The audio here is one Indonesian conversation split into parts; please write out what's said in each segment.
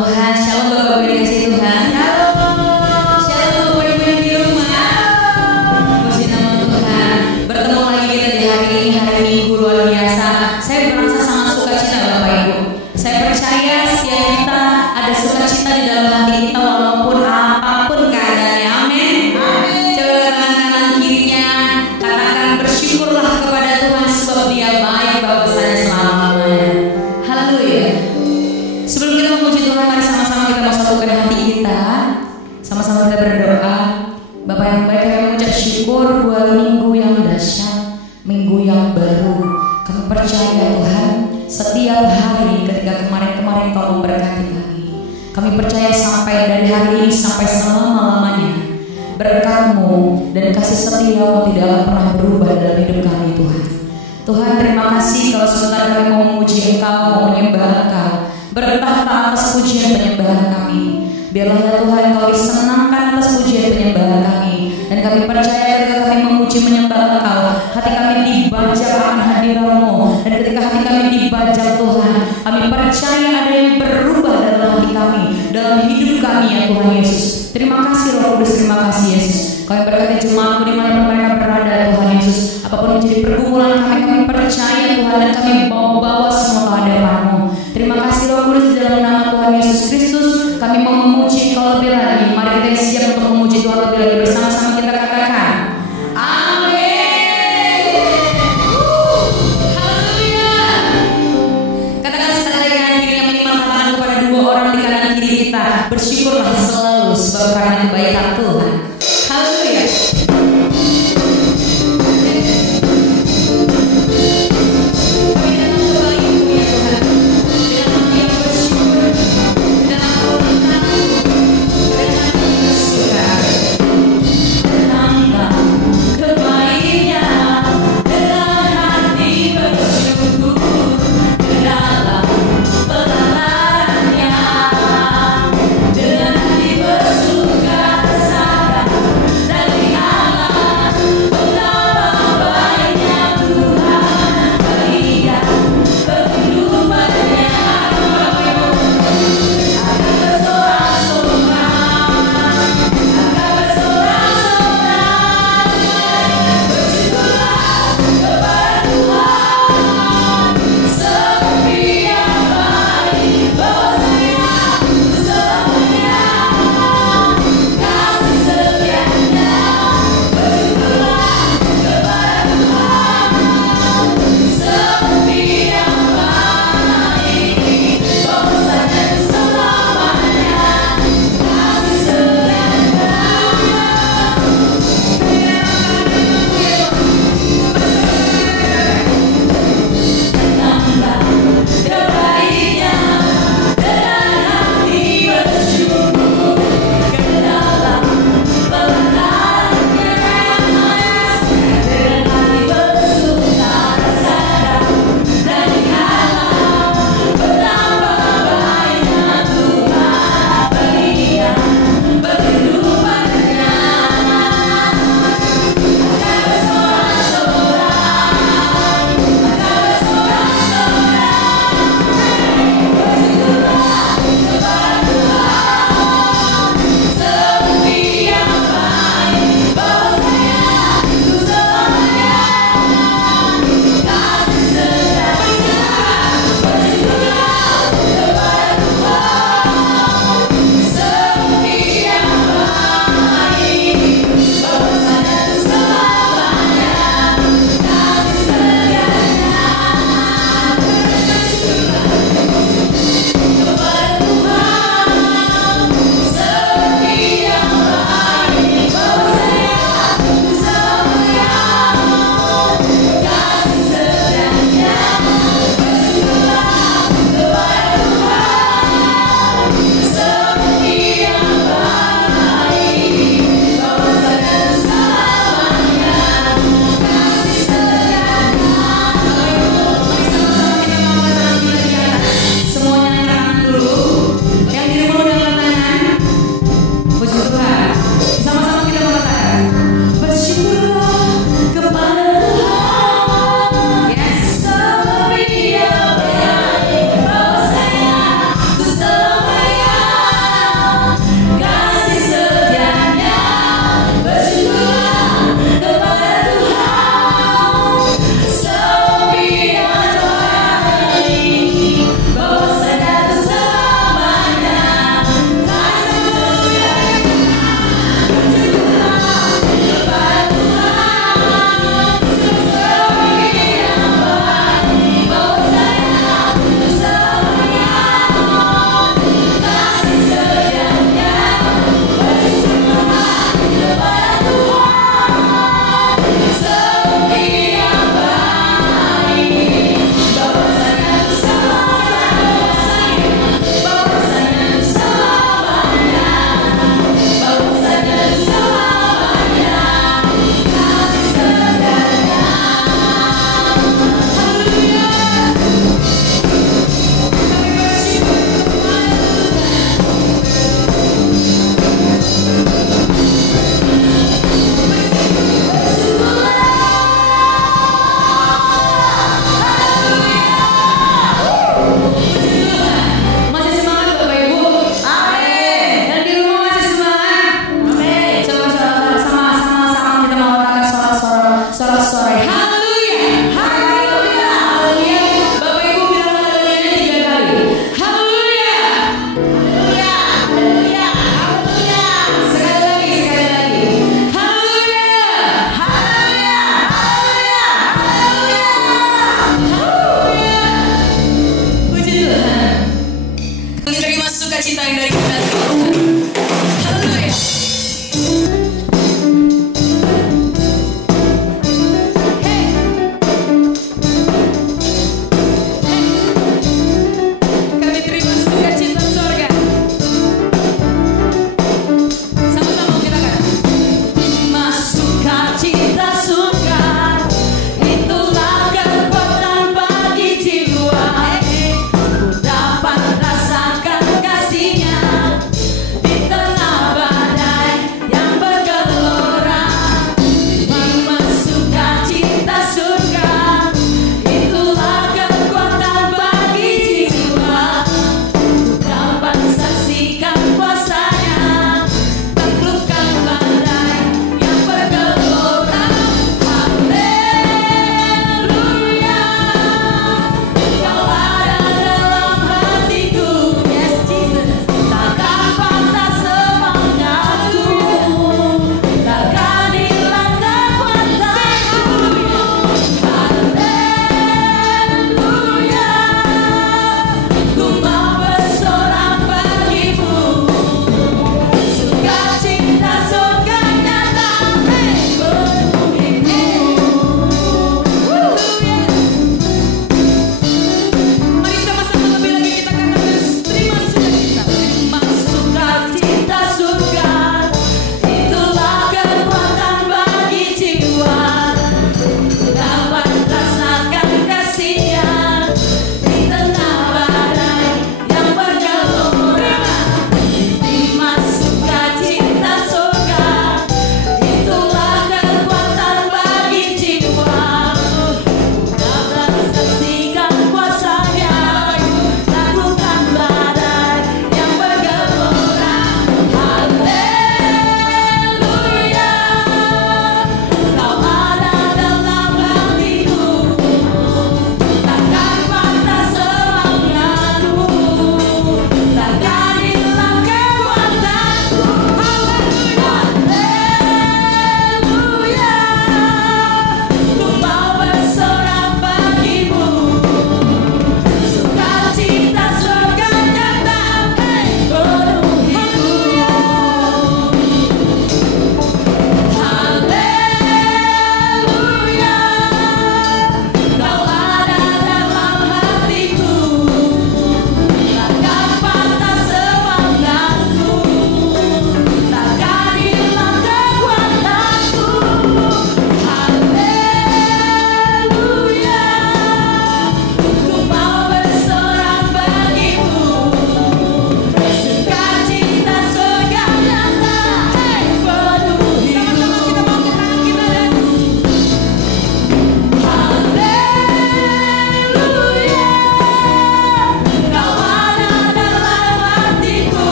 Tuhan. Shalom Bapak Ibu yang dikasihi Tuhan. Shalom Bapak Ibu yang di rumah. Puji nama Tuhan. Bertemu lagi kita di hari ini, hari Minggu luar biasa. Saya merasa sangat sukacita Bapak Ibu. Saya percaya setiap kita ada sukacita di dalam hati kita walaupun apapun keadaannya. Amin. Coba tangan kanan kirinya katakan bersyukurlah kepada Tuhan sebab Dia baik bahwasanya selama-lamanya. Haleluya. Sebelum kita memuji Tuhan, mari sama-sama kita mau satukan hati kita. Sama-sama kita berdoa. Bapak yang baik, kami mengucap syukur buat minggu yang dahsyat, minggu yang baru. Kami percaya Tuhan, setiap hari ketika kemarin-kemarin Kau memberkati kami. Kami percaya sampai dari hari ini sampai selama-lamanya berkat-Mu dan kasih setia-Mu tidak akan pernah berubah dalam hidup kami Tuhan. Tuhan, terima kasih kalau sebentar kami mau memuji Engkau, mau menyembah Engkau. Bertahta atas pujian penyembahan kami. Biarlah ya Tuhan Kau disenangkan atas pujian penyembahan kami. Dan kami percaya ketika kami memuji menyembah Engkau, hati kami dibajak akan hadirat-Mu. Dan ketika hati kami dibajak Tuhan, kami percaya ada yang berubah dalam hati kami, dalam hidup kami ya Tuhan Yesus. Terima kasih Roh Kudus, terima kasih Yesus. Kau yang berkati jemaat-Mu dimanapun mereka berada Tuhan Yesus. Apapun menjadi pergumulan kami percaya Tuhan dan kami bawa semua ke hadapan-Mu. Terima kasih Roh Kudus, di dalam nama Tuhan Yesus Kristus kami mau memuji Kau lebih lagi. Mari kita siap untuk memuji Tuhan lebih lagi. Bersama-sama kita katakan amin. Haleluya. Katakan sekali lagi kanan kirinya, minimal katakan kepada dua orang di kanan kiri kita, bersyukurlah selalu sebab karena kebaikan Tuhan. Haleluya. Kami datang kembali ya Tuhan.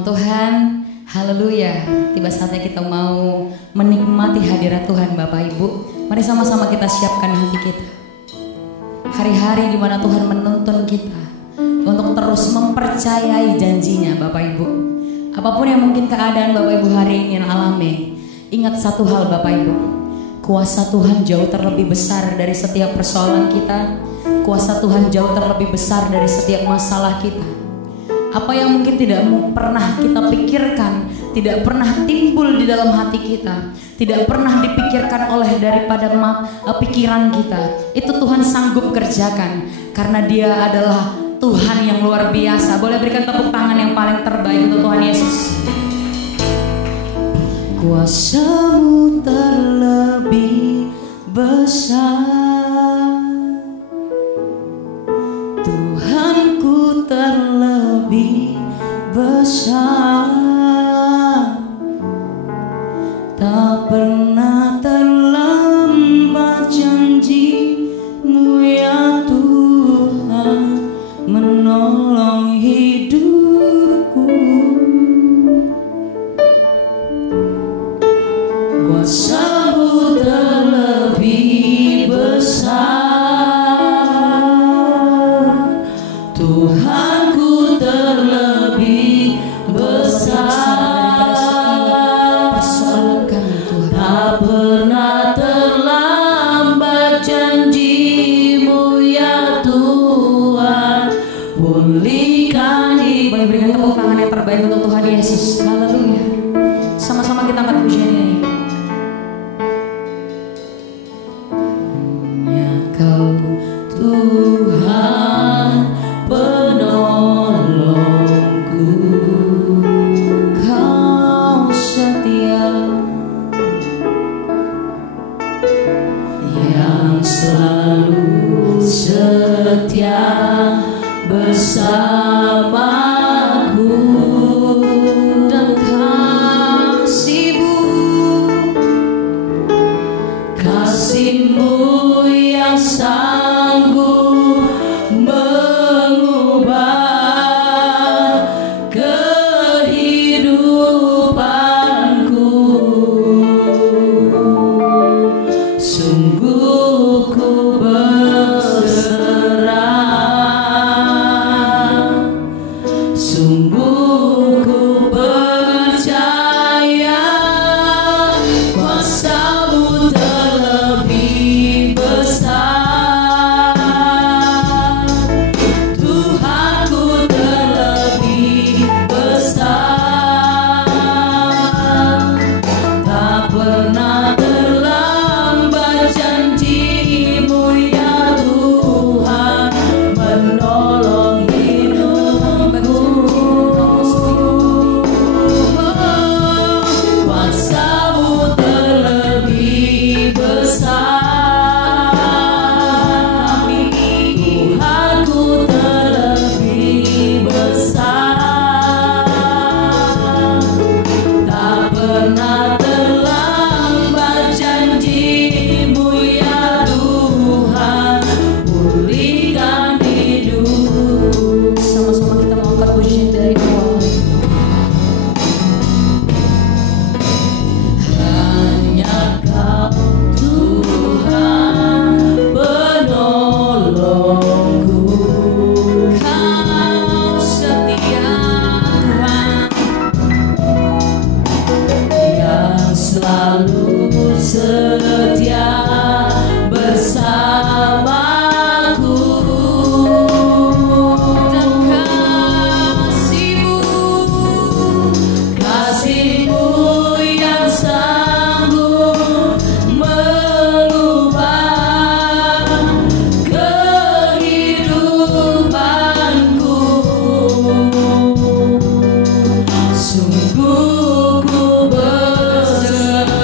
Nama Tuhan, haleluya. Tiba saatnya kita mau menikmati hadirat Tuhan Bapak Ibu. Mari sama-sama kita siapkan hati kita. Hari-hari di mana Tuhan menuntun kita untuk terus mempercayai janjinya Bapak Ibu. Apapun yang mungkin keadaan Bapak Ibu hari ini yang alami, ingat satu hal Bapak Ibu. Kuasa Tuhan jauh terlebih besar dari setiap persoalan kita. Kuasa Tuhan jauh terlebih besar dari setiap masalah kita. Apa yang mungkin tidak pernah kita pikirkan, tidak pernah timbul di dalam hati kita, tidak pernah dipikirkan oleh daripada pikiran kita, itu Tuhan sanggup kerjakan karena Dia adalah Tuhan yang luar biasa. Boleh berikan tepuk tangan yang paling terbaik untuk Tuhan Yesus. Kuasa-Mu terlebih besar, Tuhanku terlebih besar, tak pernah terlambat janji-Mu ya Tuhan menolong hidupku. Kuasa-Mu terlebih besar, Tuhanku terlebih besar, persoalan kami Tuhan, tak pernah terlambat janji-Mu ya Tuhan pulihkan hidup. Boleh berikan tepuk tangan yang terbaik untuk Tuhan Yesus. Haleluya. Sama-sama kita angkat pujian ini. Hanya Kau Tuhan penolongku, Kau setia yang selalu setia bersamaku, dan kasih-Mu yang sanggup mengubah kehidupanku. Sungguh ku berserah, sungguh ku percaya kuasa-Mu terlebih besar, Tuhanku terlebih besar, tak pernah terlambat janji-Mu ya Tuhan menolong hidupku. Kuasa-Mu terlebih besar, Tuhanku terlebih besar, tak pernah terlambat janji-Mu ya Tuhan pulihkan hidupku. Sama-sama kita mengangkat pujian dari awal. Hanya Kau Tuhan penolongku, Kau setia Tuhan yang selalu setia bersamaku, dan kasih-Mu yang sanggup mengubah kehidupanku. Sungguh ku berserah,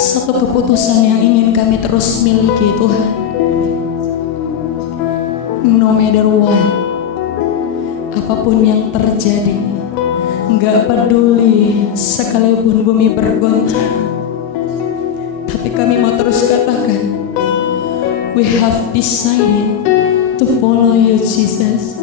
Satu keputusan yang ingin kami terus miliki Tuhan. No matter what, apapun yang terjadi, gak peduli sekalipun bumi bergoncang, tapi kami mau terus katakan, we have decided to follow you Jesus.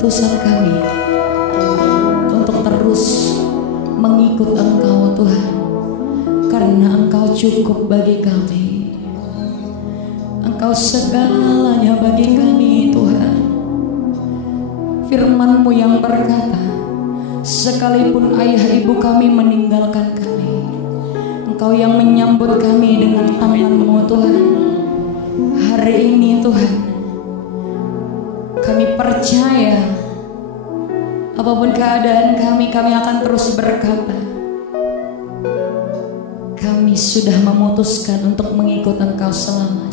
keputusan kami untuk terus mengikut Engkau Tuhan, karena Engkau cukup bagi kami. Engkau segalanya bagi kami Tuhan. Firman-Mu yang berkata, sekalipun ayah ibu kami meninggalkan kami, Engkau yang menyambut kami dengan tangan-Mu Tuhan. Hari ini Tuhan, kami percaya apapun keadaan kami akan terus berkata, kami sudah memutuskan untuk mengikut Engkau selamanya.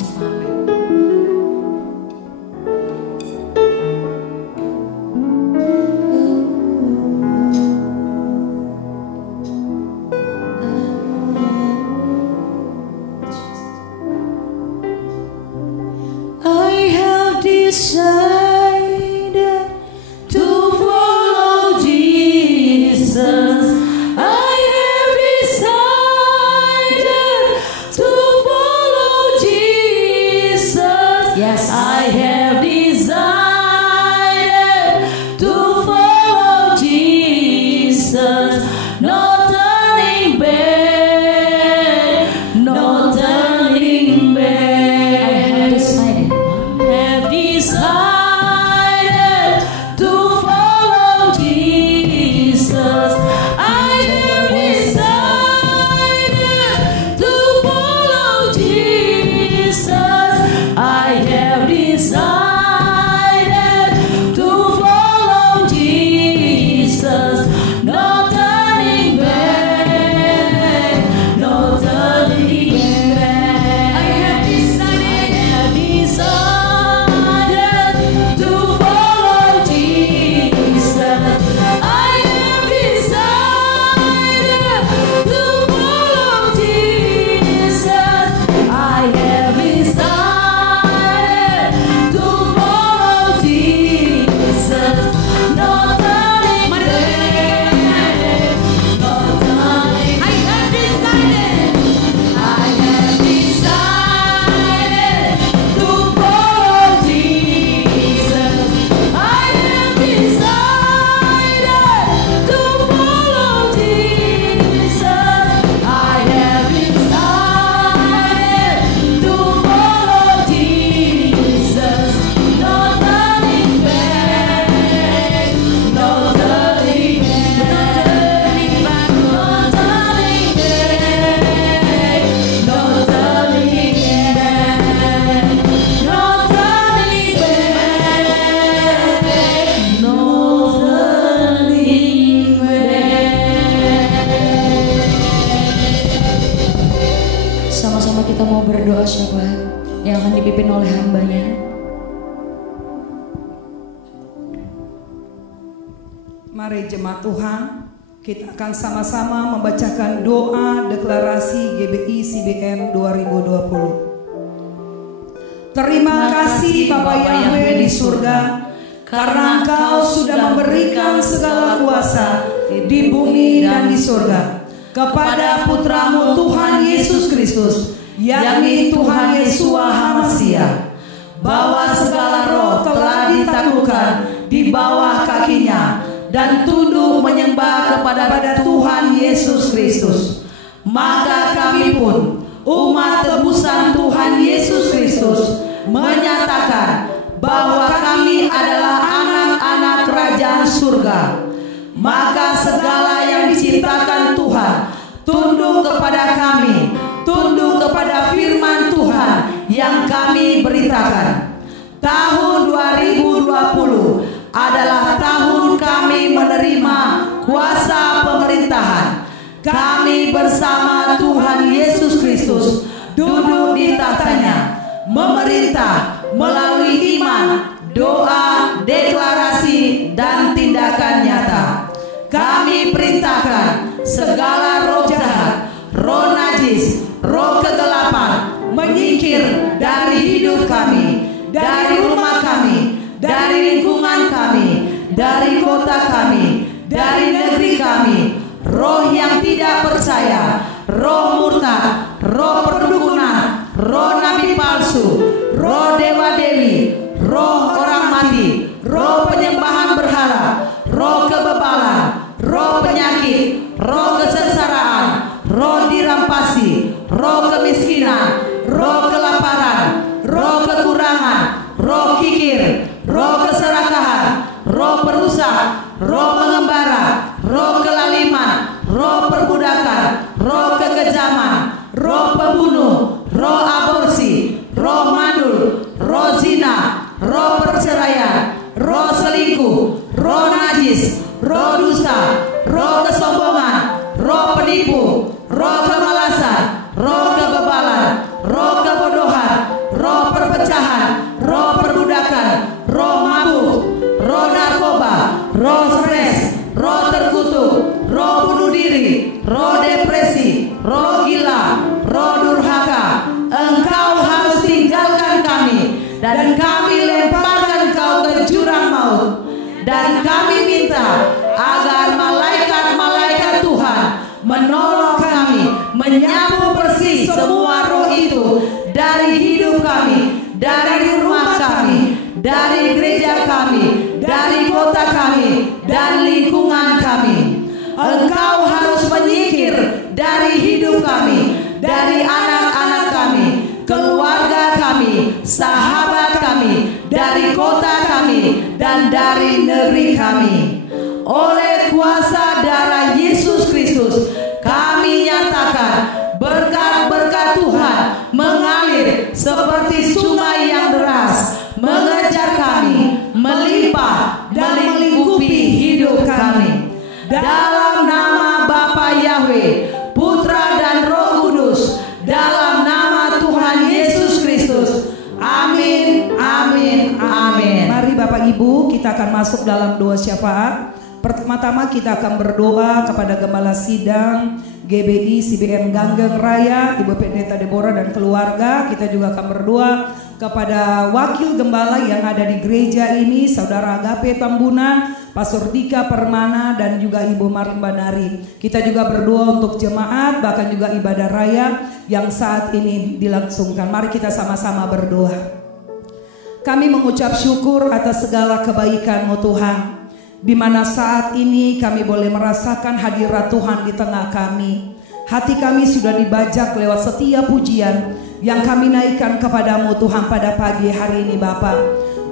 Decided to follow Jesus. I have decided to follow Jesus. Yes, I have decided to follow Jesus. No turning back, no turning back. Decided to follow Jesus. I have decided to follow Jesus. I have decided to follow Jesus. No turning back, no turning back. I have decided to follow Jesus. I have decided to follow Jesus. I have decided to follow Jesus. No turning back, no turning. I have decided to follow Jesus. I have decided to follow Jesus. I have decided to follow Jesus. No turning back, no turning back, no turning back, no turning back, no turning back, no turning back. sama-sama kita mau berdoa, siapa yang akan dipimpin oleh hambanya. Mari jemaat Tuhan, kita akan sama-sama membacakan doa deklarasi GBI CBM 2020. Terima kasih Bapa Yahweh di surga, karena Engkau sudah memberikan segala kuasa di bumi dan di surga kepada Putramu Tuhan Yesus Kristus, yakni Tuhan Yeshua HaMasiah, bahwa segala roh telah ditaklukkan di bawah kakinya dan tunduk menyembah kepada Tuhan Yesus Kristus. Maka kami pun, umat tebusan Tuhan Yesus Kristus, menyatakan bahwa kami adalah anak-anak kerajaan surga. Maka segala yang diciptakan Tuhan tunduk kepada kami, tunduk kepada firman Tuhan yang kami beritakan. Tahun 2020 adalah tahun kami menerima kuasa pemerintahan. Kami bersama Tuhan Yesus Kristus duduk di tahtanya, memerintah melalui iman, doa, deklarasi, dan tindakan nyata. Kami perintahkan segala roh jahat, roh najis, roh kegelapan menyingkir dari hidup kami, dari rumah kami, dari lingkungan kami, dari kota kami, dari negeri kami. Roh yang tidak percaya, roh murtad, roh perdukunan, roh nabi palsu, roh dewa-dewi, roh orang mati, roh penyembahan berhala, roh kebebalan, roh penyakit, roh kesengsaraan, roh dirampasi, roh kemiskinan, roh kelaparan, roh kekurangan, roh kikir, roh keserakahan, roh perusak, roh mengembara, roh kelaliman, roh perbudakan, roh kekejaman, roh pembunuh, roh aborsi, roh madu, roh kebebalan, roh kebodohan, roh perpecahan, roh perbudakan, roh mabuk, roh narkoba, roh stres, roh terkutuk, roh bunuh diri, roh depresi, roh gila, roh durhaka. Engkau harus tinggalkan kami, dan kami lemparkan kau ke jurang maut. Dan kami minta agar malaikat-malaikat Tuhan menolong kami, menyapu bersih semua roh itu dari hidup kami, dari rumah kami, dari gereja kami, dari kota kami, dan lingkungan kami. Engkau harus menyingkir dari hidup kami, dari anak-anak kami, keluarga kami, sahabat kami, dari kota kami, dan dari negeri kami. Oleh kuasa darah Yesus Kristus, kami nyatakan berkat-berkat Tuhan mengalir seperti sungai yang deras, mengejar kami, melimpah dan melingkupi hidup kami. Dalam nama Bapa Yahweh, Putra dan Roh Kudus, dalam nama Tuhan Yesus Kristus. Amin, amin, amin. Mari Bapak Ibu, kita akan masuk dalam doa syafaat. Pertama-tama kita akan berdoa kepada Gembala Sidang GBI CBM Ganggeng Raya, Ibu Pendeta Deborah dan keluarga. Kita juga akan berdoa kepada wakil gembala yang ada di gereja ini, Saudara Agape Tambunan, Pastor Dika Permana, dan juga Ibu Marlin Banari. Kita juga berdoa untuk jemaat, bahkan juga ibadah raya yang saat ini dilangsungkan. Mari kita sama-sama berdoa. Kami mengucap syukur atas segala kebaikan-Mu Tuhan, di mana saat ini kami boleh merasakan hadirat Tuhan di tengah kami. Hati kami sudah dibajak lewat setiap pujian yang kami naikkan kepadamu Tuhan pada pagi hari ini Bapa.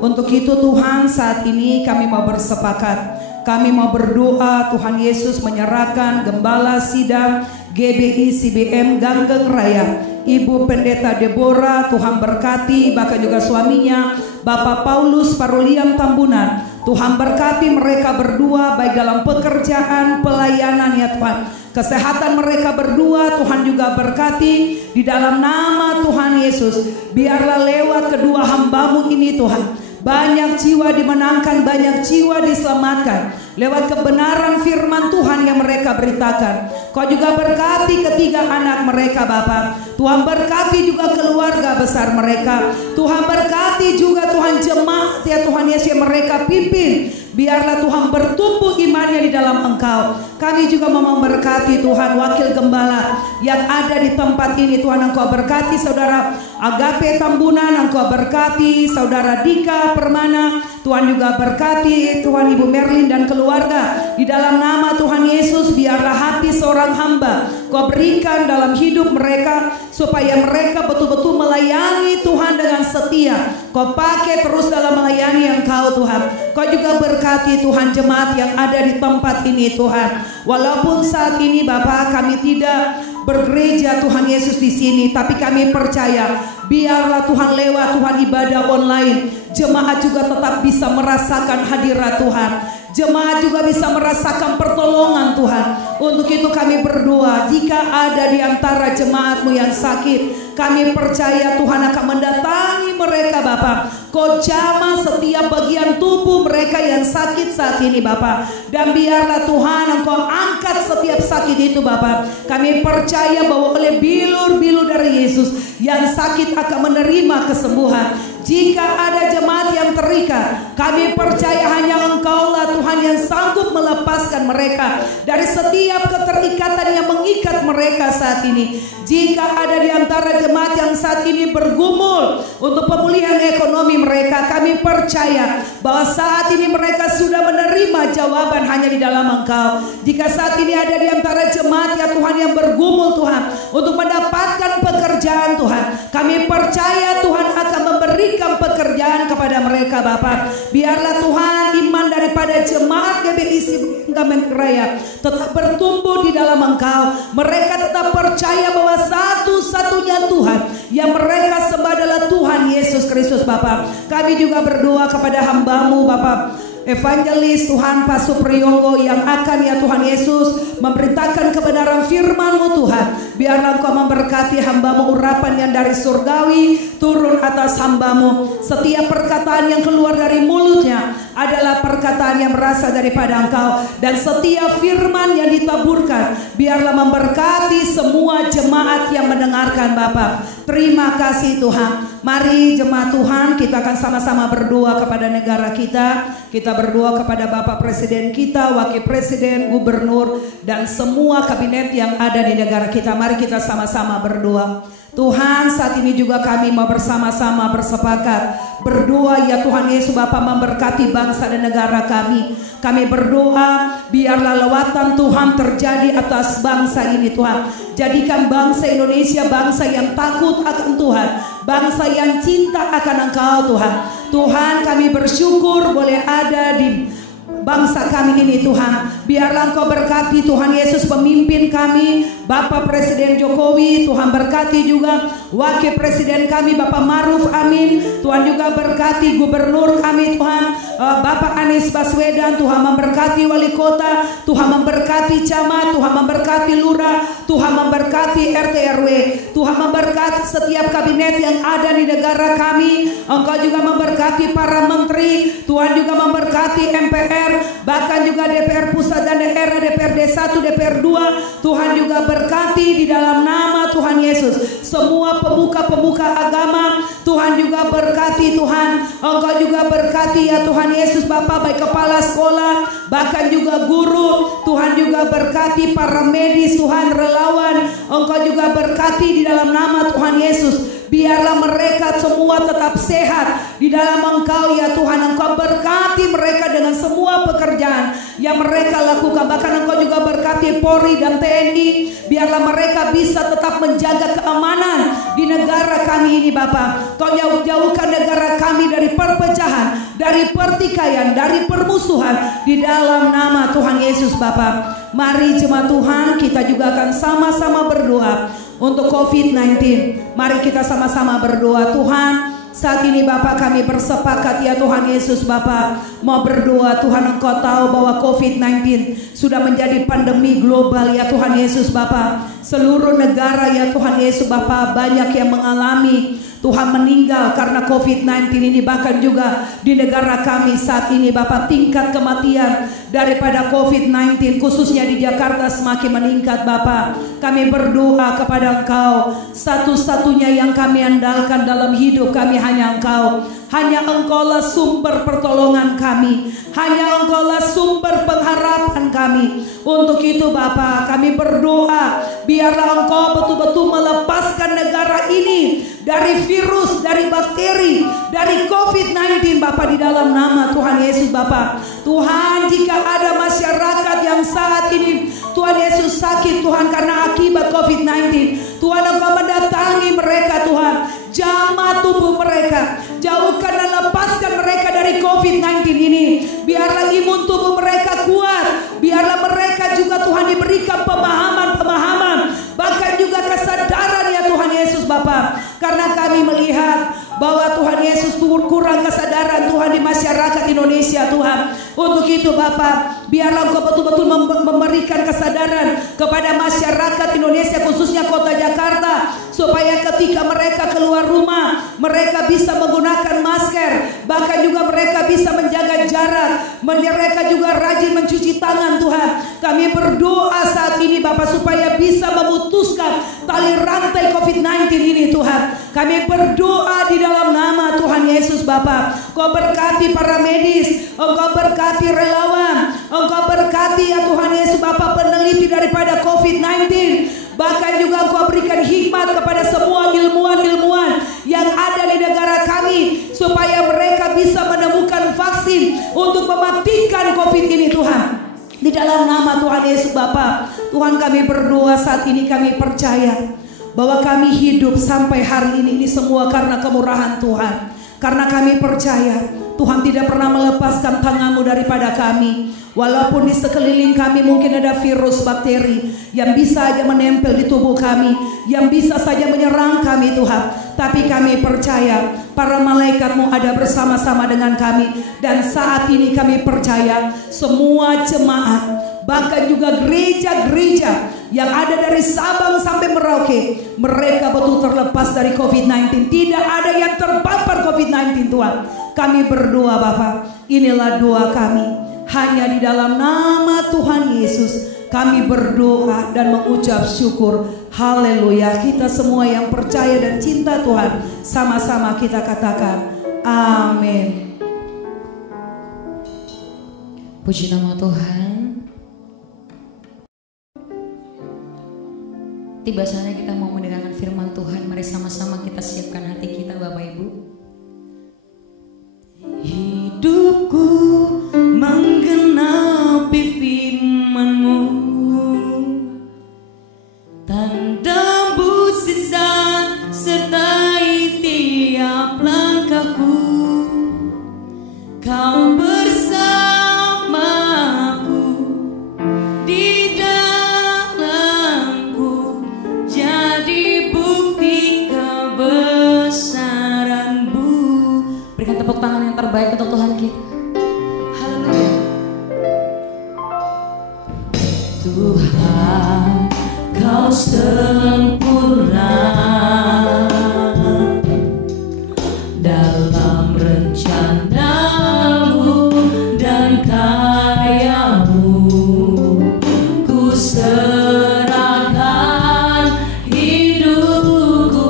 Untuk itu Tuhan, saat ini kami mau bersepakat, kami mau berdoa Tuhan Yesus menyerahkan Gembala Sidang GBI CBM Ganggeng Raya, Ibu Pendeta Deborah, Tuhan berkati, bahkan juga suaminya Bapak Paulus Paruliam Tambunan. Tuhan berkati mereka berdua baik dalam pekerjaan, pelayanan ya Tuhan. Kesehatan mereka berdua Tuhan juga berkati di dalam nama Tuhan Yesus. Biarlah lewat kedua hamba-Mu ini Tuhan, banyak jiwa dimenangkan, banyak jiwa diselamatkan lewat kebenaran firman Tuhan yang mereka beritakan. Kau juga berkati ketiga anak mereka Bapa. Tuhan berkati juga keluarga besar mereka. Tuhan berkati juga Tuhan jemaat ya Tuhan Yesus yang mereka pimpin. Biarlah Tuhan bertumbuh imannya di dalam Engkau. Kami juga mau memberkati Tuhan wakil gembala yang ada di tempat ini. Tuhan Engkau berkati Saudara Agape Tambunan, Engkau berkati Saudara Dika Permana. Tuhan juga berkati Tuhan Ibu Merlin dan keluarga. Di dalam nama Tuhan Yesus, biarlah hati seorang hamba Kau berikan dalam hidup mereka, supaya mereka betul-betul melayani Tuhan dengan setia. Kau pakai terus dalam melayani Engkau Tuhan. Kau juga berkati Tuhan jemaat yang ada di tempat ini Tuhan. Walaupun saat ini Bapa kami tidak bergereja Tuhan Yesus di sini, tapi kami percaya biarlah Tuhan lewat Tuhan ibadah online, jemaat juga tetap bisa merasakan hadirat Tuhan. Jemaat juga bisa merasakan pertolongan Tuhan. Untuk itu kami berdoa, jika ada di antara jemaat-Mu yang sakit, kami percaya Tuhan akan mendatangi mereka Bapa. Kau jamah setiap bagian tubuh mereka yang sakit saat ini Bapa. Dan biarlah Tuhan Engkau angkat setiap sakit itu Bapa. Kami percaya bahwa oleh bilur-bilur dari Yesus yang sakit akan menerima kesembuhan. Jika ada jemaat yang terikat, kami percaya hanya Engkaulah Tuhan yang sanggup melepaskan mereka dari setiap keterikatan yang mengikat mereka saat ini. Jika ada di antara jemaat yang saat ini bergumul untuk pemulihan ekonomi mereka, kami percaya bahwa saat ini mereka sudah menerima jawaban hanya di dalam Engkau. Jika saat ini ada di antara jemaat ya Tuhan yang bergumul Tuhan untuk mendapatkan pekerjaan Tuhan, kami percaya Tuhan akan memberikan pekerjaan kepada mereka Bapa. Biarlah Tuhan iman daripada jemaat GBI Ganggeng Raya tetap bertumbuh di dalam Engkau. Mereka tetap percaya bahwa satu-satunya Tuhan yang mereka sembah adalah Tuhan Yesus Kristus Bapa. Kami juga berdoa kepada hamba-Mu Bapa evangelis Tuhan Pak Supriyonggo yang akan ya Tuhan Yesus memberitakan kebenaran firman-Mu Tuhan. Biarlah Engkau memberkati hamba-Mu, urapan yang dari surgawi turun atas hamba-Mu. Setiap perkataan yang keluar dari mulutnya adalah perkataan yang berasal daripada Engkau, dan setiap firman yang ditaburkan biarlah memberkati semua jemaat yang mendengarkan Bapa. Terima kasih Tuhan. Mari jemaat Tuhan, kita akan sama-sama berdoa kepada negara kita. Kita berdoa kepada Bapak Presiden kita, Wakil Presiden, Gubernur, dan semua kabinet yang ada di negara kita. Mari kita sama-sama berdoa. Tuhan, saat ini juga kami mau bersama-sama bersepakat berdoa ya Tuhan Yesus Bapa, memberkati bangsa dan negara kami. Kami berdoa biarlah lewatan Tuhan terjadi atas bangsa ini Tuhan. Jadikan bangsa Indonesia bangsa yang takut akan Tuhan, bangsa yang cinta akan Engkau Tuhan. Tuhan, kami bersyukur boleh ada di bangsa kami ini Tuhan. Biarlah Engkau berkati Tuhan Yesus pemimpin kami, Bapak Presiden Jokowi. Tuhan berkati juga Wakil Presiden kami Bapak Maruf Amin. Tuhan juga berkati Gubernur kami Tuhan, Bapak Anies Baswedan. Tuhan memberkati Wali Kota, Tuhan memberkati Camat, Tuhan memberkati Lurah, Tuhan memberkati RT RW, Tuhan memberkati setiap kabinet yang ada di negara kami. Engkau juga memberkati para menteri, Tuhan juga memberkati MPR, bahkan juga DPR pusat dan daerah, DPRD 1, DPR 2. Tuhan juga berkati di dalam nama Tuhan Yesus semua pemuka-pemuka agama. Tuhan juga berkati Tuhan. Engkau juga berkati ya Tuhan Yesus Bapa, baik kepala sekolah, bahkan juga guru. Tuhan juga berkati para medis Tuhan, relawan. Engkau juga berkati di dalam nama Tuhan Yesus. Biarlah mereka semua tetap sehat di dalam Engkau ya Tuhan. Engkau berkati mereka dengan semua pekerjaan yang mereka lakukan. Bahkan Engkau juga berkati Polri dan TNI. Biarlah mereka bisa tetap menjaga keamanan di negara kami ini Bapa. Kau jauhkan negara kami dari perpecahan, dari pertikaian, dari permusuhan di dalam nama Tuhan Yesus Bapa. Mari jemaat Tuhan, kita juga akan sama-sama berdoa untuk COVID-19. Mari kita sama-sama berdoa. Tuhan, saat ini Bapak kami bersepakat ya Tuhan Yesus Bapak mau berdoa. Tuhan, Engkau tahu bahwa COVID-19 sudah menjadi pandemi global ya Tuhan Yesus Bapak. Seluruh negara ya Tuhan Yesus Bapak banyak yang mengalami Tuhan meninggal karena COVID-19 ini. Bahkan juga di negara kami saat ini Bapak, tingkat kematian daripada COVID-19 khususnya di Jakarta semakin meningkat Bapak. Kami berdoa kepada Engkau, satu-satunya yang kami andalkan dalam hidup kami hanya Engkau. Hanya Engkaulah sumber pertolongan kami, hanya Engkaulah sumber pengharapan kami. Untuk itu Bapa, kami berdoa biarlah Engkau betul-betul melepaskan negara ini dari virus, dari bakteri, dari COVID-19 Bapa, di dalam nama Tuhan Yesus Bapa. Tuhan, jika ada masyarakat yang saat ini Tuhan Yesus sakit Tuhan karena akibat COVID-19, Tuhan Engkau mendatangi mereka Tuhan, jamah tubuh mereka, jauhkan dan lepaskan mereka dari COVID-19 ini. Biarlah imun tubuh mereka kuat, biarlah mereka juga Tuhan diberikan pemahaman-pemahaman, bahkan juga kesadaran ya Tuhan Yesus Bapa. Karena kami melihat bahwa Tuhan Yesus kurang kesadaran Tuhan di masyarakat Indonesia Tuhan. Untuk itu Bapak, biarlah Engkau betul-betul memberikan kesadaran kepada masyarakat Indonesia, khususnya kota Jakarta, supaya ketika mereka keluar rumah mereka bisa menggunakan masker, bahkan juga mereka bisa menjaga jarak, mereka juga rajin mencuci tangan Tuhan. Kami berdoa saat ini Bapak supaya bisa memutuskan tali rantai COVID-19 ini Tuhan. Kami berdoa di dalam nama Tuhan Yesus Bapak. Kau berkati para medis, Engkau berkati relawan, Engkau berkati ya Tuhan Yesus Bapak peneliti daripada COVID-19. Bahkan juga Engkau berikan hikmat kepada semua ilmuwan-ilmuwan yang ada di negara kami, supaya mereka bisa menemukan vaksin untuk mematikan COVID ini Tuhan. Di dalam nama Tuhan Yesus Bapa, Tuhan kami berdoa saat ini, kami percaya bahwa kami hidup sampai hari ini semua karena kemurahan Tuhan. Karena kami percaya Tuhan tidak pernah melepaskan tangan-Mu daripada kami. Walaupun di sekeliling kami mungkin ada virus, bakteri yang bisa saja menempel di tubuh kami, yang bisa saja menyerang kami Tuhan. Tapi kami percaya para malaikat-Mu ada bersama-sama dengan kami. Dan saat ini kami percaya semua jemaat, bahkan juga gereja-gereja yang ada dari Sabang sampai Merauke, mereka betul terlepas dari COVID-19. Tidak ada yang terpapar COVID-19 Tuhan. Kami berdoa Bapa, inilah doa kami. Hanya di dalam nama Tuhan Yesus kami berdoa dan mengucap syukur. Haleluya. Kita semua yang percaya dan cinta Tuhan, sama-sama kita katakan amin. Puji nama Tuhan. Tiba saatnya kita mau mendengarkan firman Tuhan. Mari sama-sama kita siapkan hati kita Bapak Ibu. Hidupku menggenapi firman-Mu, tanda mukjizat sertai tiap langkahku. Kau bersamaku di dalamku, jadi bukti kebesaran-Mu. Berikan tepuk tangan yang terbaik untuk Tuhan kita. Haleluya. Tuhan, Kau sempurna dalam rencana-Mu dan karya-Mu. Ku serahkan hidupku,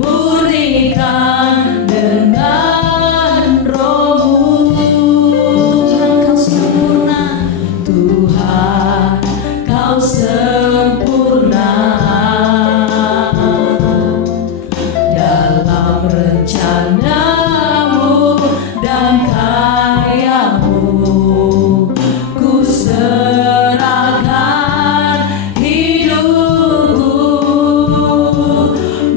murnikan dengan Roh-Mu. Tuhan, Kau sempurna. Tuhan, Kau sempurna dalam rencana-Mu dan karya-Mu. Ku serahkan hidupku,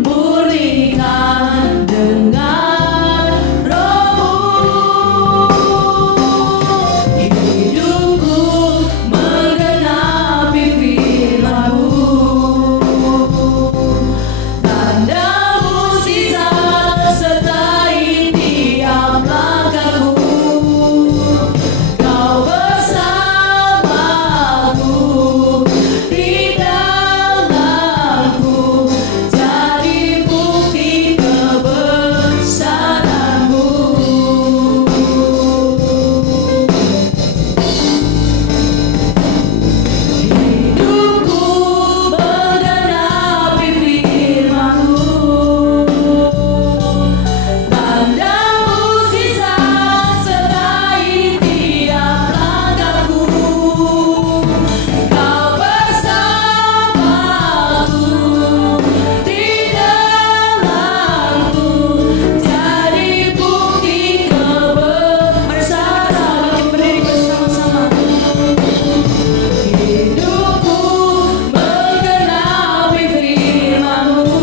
murnikan dengan Roh-Mu. Hidupku menggenapi firman-Mu, tanda mukjizat sertai tiap langkahku. Kau bersamaku di dalamku, jadi bukti kebesaran-Mu. Hidupku menggenapi firman-Mu, tanda mukjizat sertai tiap langkahku. Kau bersamaku di dalamku, jadi bukti kebesaran-Mu. Berdiri bersama-sama. Hidupku menggenapi firman-Mu,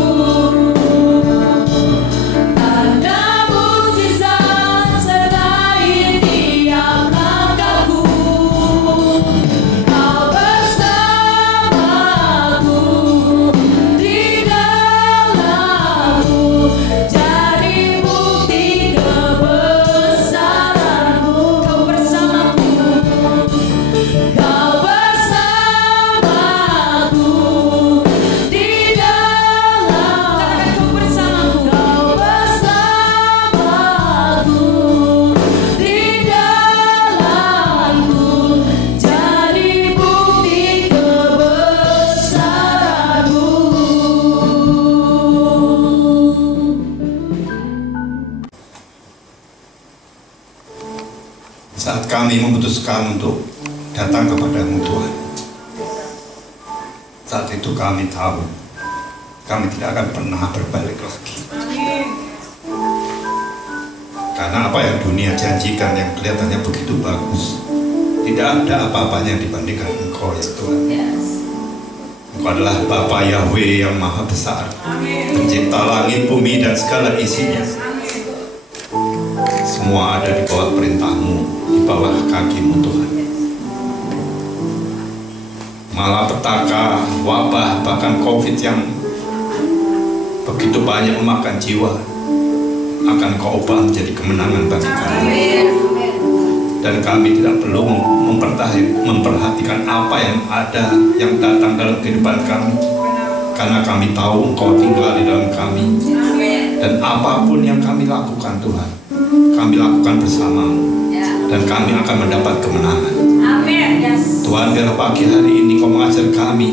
tanda mukjizat sertai tiap langkahku. Kau bersamaku di dalamku, jadi bukti kebesaran-Mu. Kau bersamaku. Kau bersamaku di dalam. Kau bersamaku. Kau bersamaku di dalamku, jadi bukti kebesaran-Mu. Saat kami memutuskan untuk datang kepada-Mu Tuhan, saat itu kami tahu kami tidak akan pernah berbalik lagi. Karena apa yang dunia janjikan yang kelihatannya begitu bagus, tidak ada apa-apanya dibandingkan Engkau ya Tuhan. Engkau adalah Bapa Yahweh yang maha besar, pencipta langit, bumi dan segala isinya. Semua ada di bawah perintah-Mu, di bawah kaki-Mu Tuhan. Malapetaka, wabah, bahkan COVID yang begitu banyak memakan jiwa, akan Kau ubah menjadi kemenangan bagi kami. Dan kami tidak perlu memperhatikan apa yang ada, yang datang dalam kehidupan kami, karena kami tahu Engkau tinggal di dalam kami. Dan apapun yang kami lakukan Tuhan, kami lakukan bersama-Mu, dan kami akan mendapat kemenangan. Tuhan, biarlah pagi hari ini Kau mengajar kami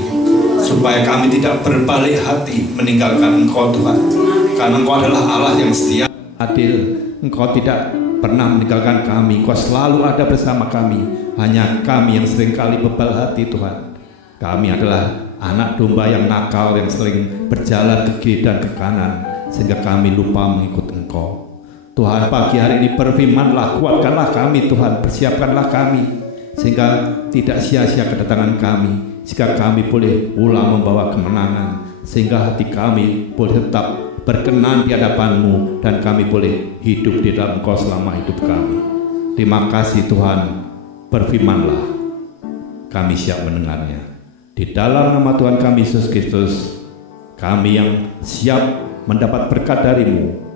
supaya kami tidak berbalik hati meninggalkan Engkau Tuhan, karena Engkau adalah Allah yang setia, adil. Engkau tidak pernah meninggalkan kami, Engkau selalu ada bersama kami. Hanya kami yang seringkali bebal hati Tuhan. Kami adalah anak domba yang nakal, yang sering berjalan ke kiri dan ke kanan, sehingga kami lupa mengikut Engkau. Tuhan, pagi hari ini berfirman-Lah, kuatkanlah kami Tuhan, persiapkanlah kami, sehingga tidak sia-sia kedatangan kami, sehingga kami boleh pulang membawa kemenangan, sehingga hati kami boleh tetap berkenan di hadapan-Mu, dan kami boleh hidup di dalam Engkau selama hidup kami. Terima kasih Tuhan, berfirman-Lah, kami siap mendengarnya. Di dalam nama Tuhan kami Yesus Kristus, kami yang siap mendapat berkat dari-Mu,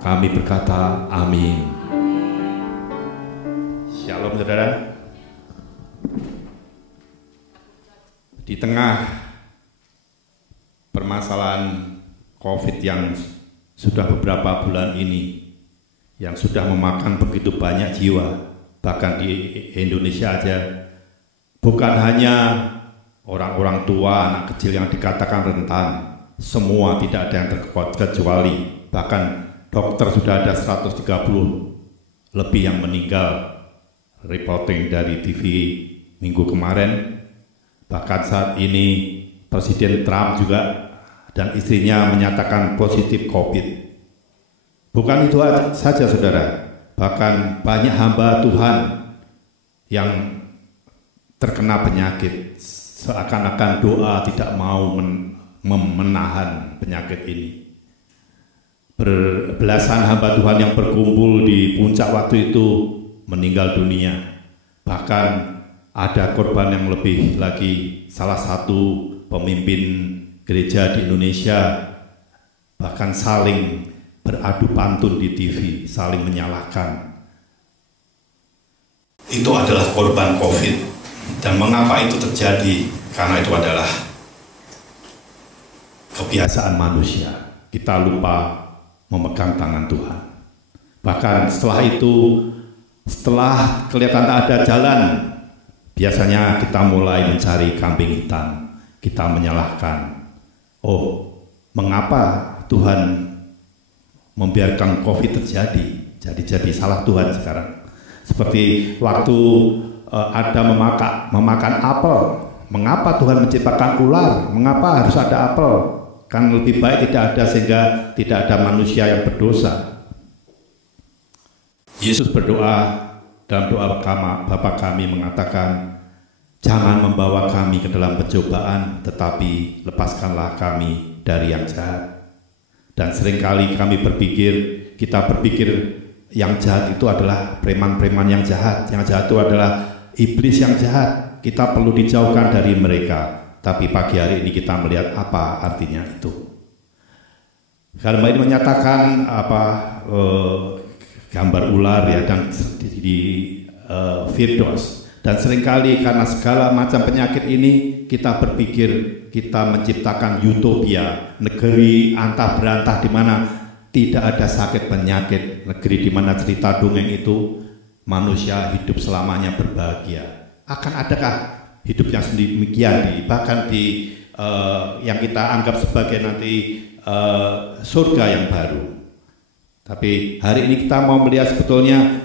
kami berkata amin. Shalom saudara. Di tengah permasalahan COVID yang sudah beberapa bulan ini, yang sudah memakan begitu banyak jiwa, bahkan di Indonesia aja, bukan hanya orang-orang tua, anak kecil yang dikatakan rentan, semua tidak ada yang terkecuali. Bahkan dokter sudah ada 130 lebih yang meninggal, reporting dari TV minggu kemarin. Bahkan saat ini Presiden Trump juga dan istrinya menyatakan positif COVID. Bukan itu saja saudara, bahkan banyak hamba Tuhan yang terkena penyakit, seakan-akan doa tidak mau menahan penyakit ini. Belasan hamba Tuhan yang berkumpul di puncak waktu itu meninggal dunia. Bahkan ada korban yang lebih lagi, salah satu pemimpin gereja di Indonesia bahkan saling beradu pantun di TV, saling menyalahkan. Itu adalah korban COVID. Dan mengapa itu terjadi? Karena itu adalah kebiasaan manusia. Kita lupa memegang tangan Tuhan. Bahkan setelah itu, setelah kelihatan ada jalan, biasanya kita mulai mencari kambing hitam. Kita menyalahkan, oh, mengapa Tuhan membiarkan COVID terjadi? Jadi salah Tuhan sekarang. Seperti waktu Adam memakan apel, mengapa Tuhan menciptakan ular? Mengapa harus ada apel? Kan lebih baik tidak ada, sehingga tidak ada manusia yang berdosa. Yesus berdoa dalam doa Bapa kami mengatakan, jangan membawa kami ke dalam pencobaan, tetapi lepaskanlah kami dari yang jahat. Dan seringkali kami kita berpikir yang jahat itu adalah preman-preman yang jahat itu adalah iblis yang jahat. Kita perlu dijauhkan dari mereka. Tapi pagi hari ini kita melihat apa artinya itu. Kalau ini menyatakan gambar ular ya, dan di Firdaus. Dan seringkali karena segala macam penyakit ini, kita berpikir kita menciptakan utopia, negeri antah berantah di mana tidak ada sakit penyakit, negeri di mana cerita dongeng itu manusia hidup selamanya berbahagia. Akan adakah hidup yang sedemikian bahkan di yang kita anggap sebagai nanti surga yang baru? Tapi hari ini kita mau melihat sebetulnya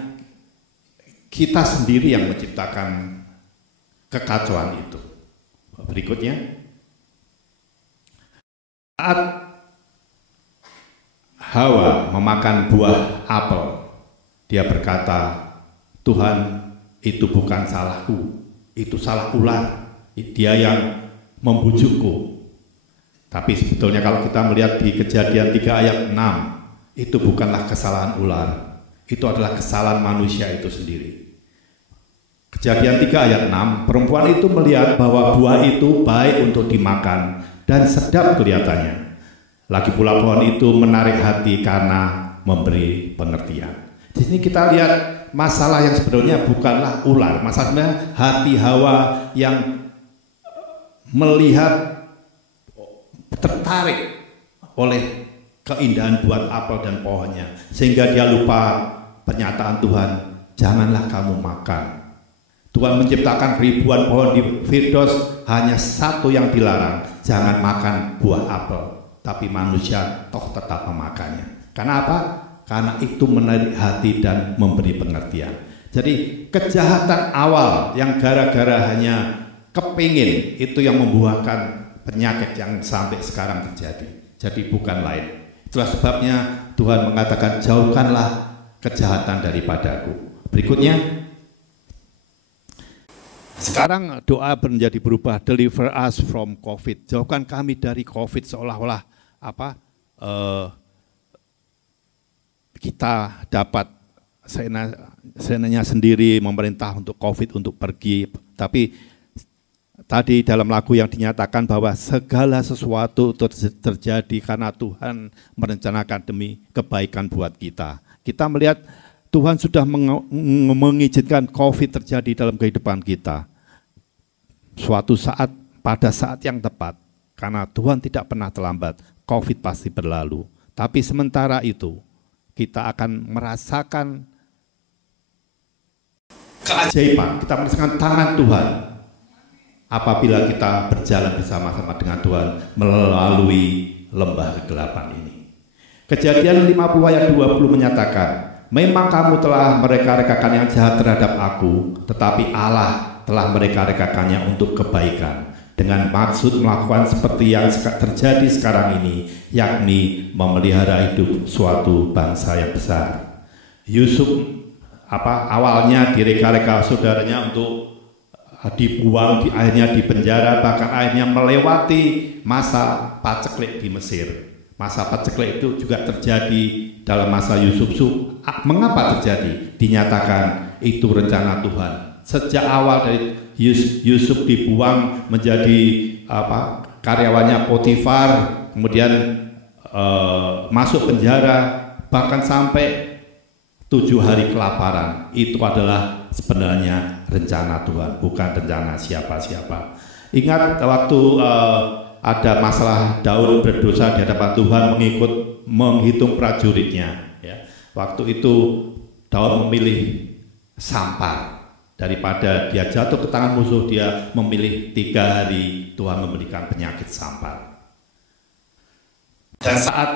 kita sendiri yang menciptakan kekacauan itu. Berikutnya, saat Hawa memakan buah apel, dia berkata, Tuhan, itu bukan salahku, itu salah ular, dia yang membujukku. Tapi sebetulnya kalau kita melihat di Kejadian 3 ayat 6, itu bukanlah kesalahan ular, itu adalah kesalahan manusia itu sendiri. Kejadian 3 ayat 6, perempuan itu melihat bahwa buah itu baik untuk dimakan dan sedap kelihatannya. Lagi pula pohon itu menarik hati karena memberi pengertian. Di sini kita lihat masalah yang sebenarnya bukanlah ular, masalahnya hati Hawa yang melihat tertarik oleh keindahan buah apel dan pohonnya, sehingga dia lupa pernyataan Tuhan, janganlah kamu makan. Tuhan menciptakan ribuan pohon di Firdaus, hanya satu yang dilarang, jangan makan buah apel, tapi manusia toh tetap memakannya. Karena apa? Karena itu menarik hati dan memberi pengertian. Jadi kejahatan awal yang gara-gara hanya kepingin, itu yang membuahkan penyakit yang sampai sekarang terjadi. Jadi bukan lain. Itulah sebabnya Tuhan mengatakan, jauhkanlah kejahatan daripadaku. Berikutnya, sekarang doa menjadi berubah, deliver us from COVID. Jauhkan kami dari COVID, seolah-olah kita dapat senanya sendiri memerintah untuk COVID untuk pergi. Tapi tadi dalam lagu yang dinyatakan bahwa segala sesuatu terjadi karena Tuhan merencanakan demi kebaikan buat kita. Kita melihat Tuhan sudah mengizinkan COVID terjadi dalam kehidupan kita. Suatu saat, pada saat yang tepat, karena Tuhan tidak pernah terlambat, COVID pasti berlalu. Tapi sementara itu, kita akan merasakan keajaiban, kita merasakan tangan Tuhan apabila kita berjalan bersama-sama dengan Tuhan melalui lembah kegelapan ini. Kejadian 50 ayat 20 menyatakan, memang kamu telah mereka-rekakan yang jahat terhadap aku, tetapi Allah telah mereka-rekakannya untuk kebaikan, dengan maksud melakukan seperti yang terjadi sekarang ini, yakni memelihara hidup suatu bangsa yang besar. Yusuf awalnya direka-reka saudaranya untuk dibuang, akhirnya di penjara, bahkan akhirnya melewati masa paceklik di Mesir. Masa paceklik itu juga terjadi dalam masa Yusuf. Mengapa terjadi? Dinyatakan itu rencana Tuhan. Sejak awal dari Yusuf dibuang menjadi karyawannya Potifar, kemudian masuk penjara, bahkan sampai 7 hari kelaparan. Itu adalah sebenarnya rencana Tuhan, bukan rencana siapa-siapa. Ingat waktu ada masalah Daud berdosa di hadapan Tuhan, menghitung prajuritnya. Ya. Waktu itu Daud memilih sampar. Daripada dia jatuh ke tangan musuh, dia memilih 3 hari Tuhan memberikan penyakit sampar. Dan saat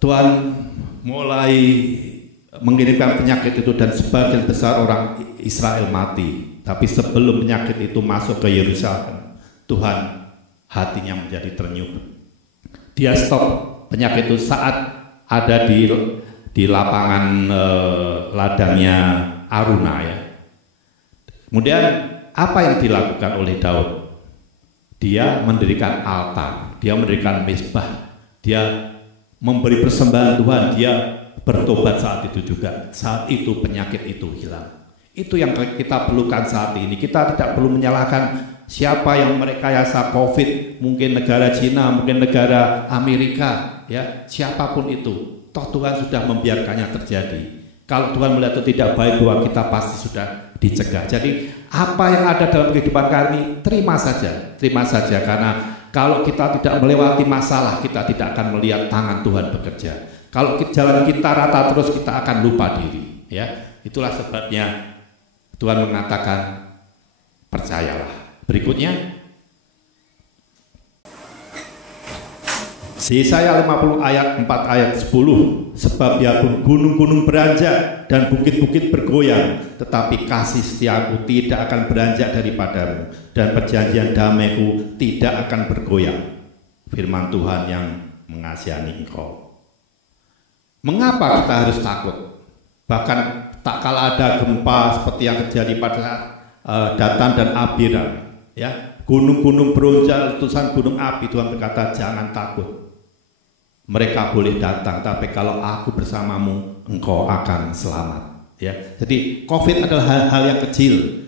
Tuhan mulai mengirimkan penyakit itu dan sebagian besar orang Israel mati, tapi sebelum penyakit itu masuk ke Yerusalem, Tuhan hatinya menjadi ternyuh. Dia stop penyakit itu saat ada di lapangan ladangnya Aruna, ya. Kemudian apa yang dilakukan oleh Daud? Dia mendirikan altar, dia mendirikan mezbah, dia memberi persembahan Tuhan, dia bertobat saat itu juga. Saat itu penyakit itu hilang. Itu yang kita perlukan saat ini. Kita tidak perlu menyalahkan siapa yang merekayasa COVID, mungkin negara Cina, mungkin negara Amerika, ya, siapapun itu. Toh Tuhan sudah membiarkannya terjadi. Kalau Tuhan melihat itu tidak baik buat kita, pasti sudah dicegah. Jadi apa yang ada dalam kehidupan kami, terima saja, karena kalau kita tidak melewati masalah, kita tidak akan melihat tangan Tuhan bekerja. Kalau jalan kita rata terus, kita akan lupa diri. Ya, itulah sebabnya Tuhan mengatakan percayalah. Berikutnya, Yesaya 50 ayat 4 ayat 10, sebab biarpun gunung-gunung beranjak dan bukit-bukit bergoyang, tetapi kasih setiaku tidak akan beranjak daripadamu, dan perjanjian damaiku tidak akan bergoyang. Firman Tuhan yang mengasihi engkau. Mengapa kita harus takut? Bahkan tak kala ada gempa seperti yang terjadi pada Datan dan Abiram, ya, gunung-gunung beronjak, letusan gunung api, Tuhan berkata jangan takut. Mereka boleh datang, tapi kalau aku bersamamu, engkau akan selamat. Ya, jadi COVID adalah hal yang kecil.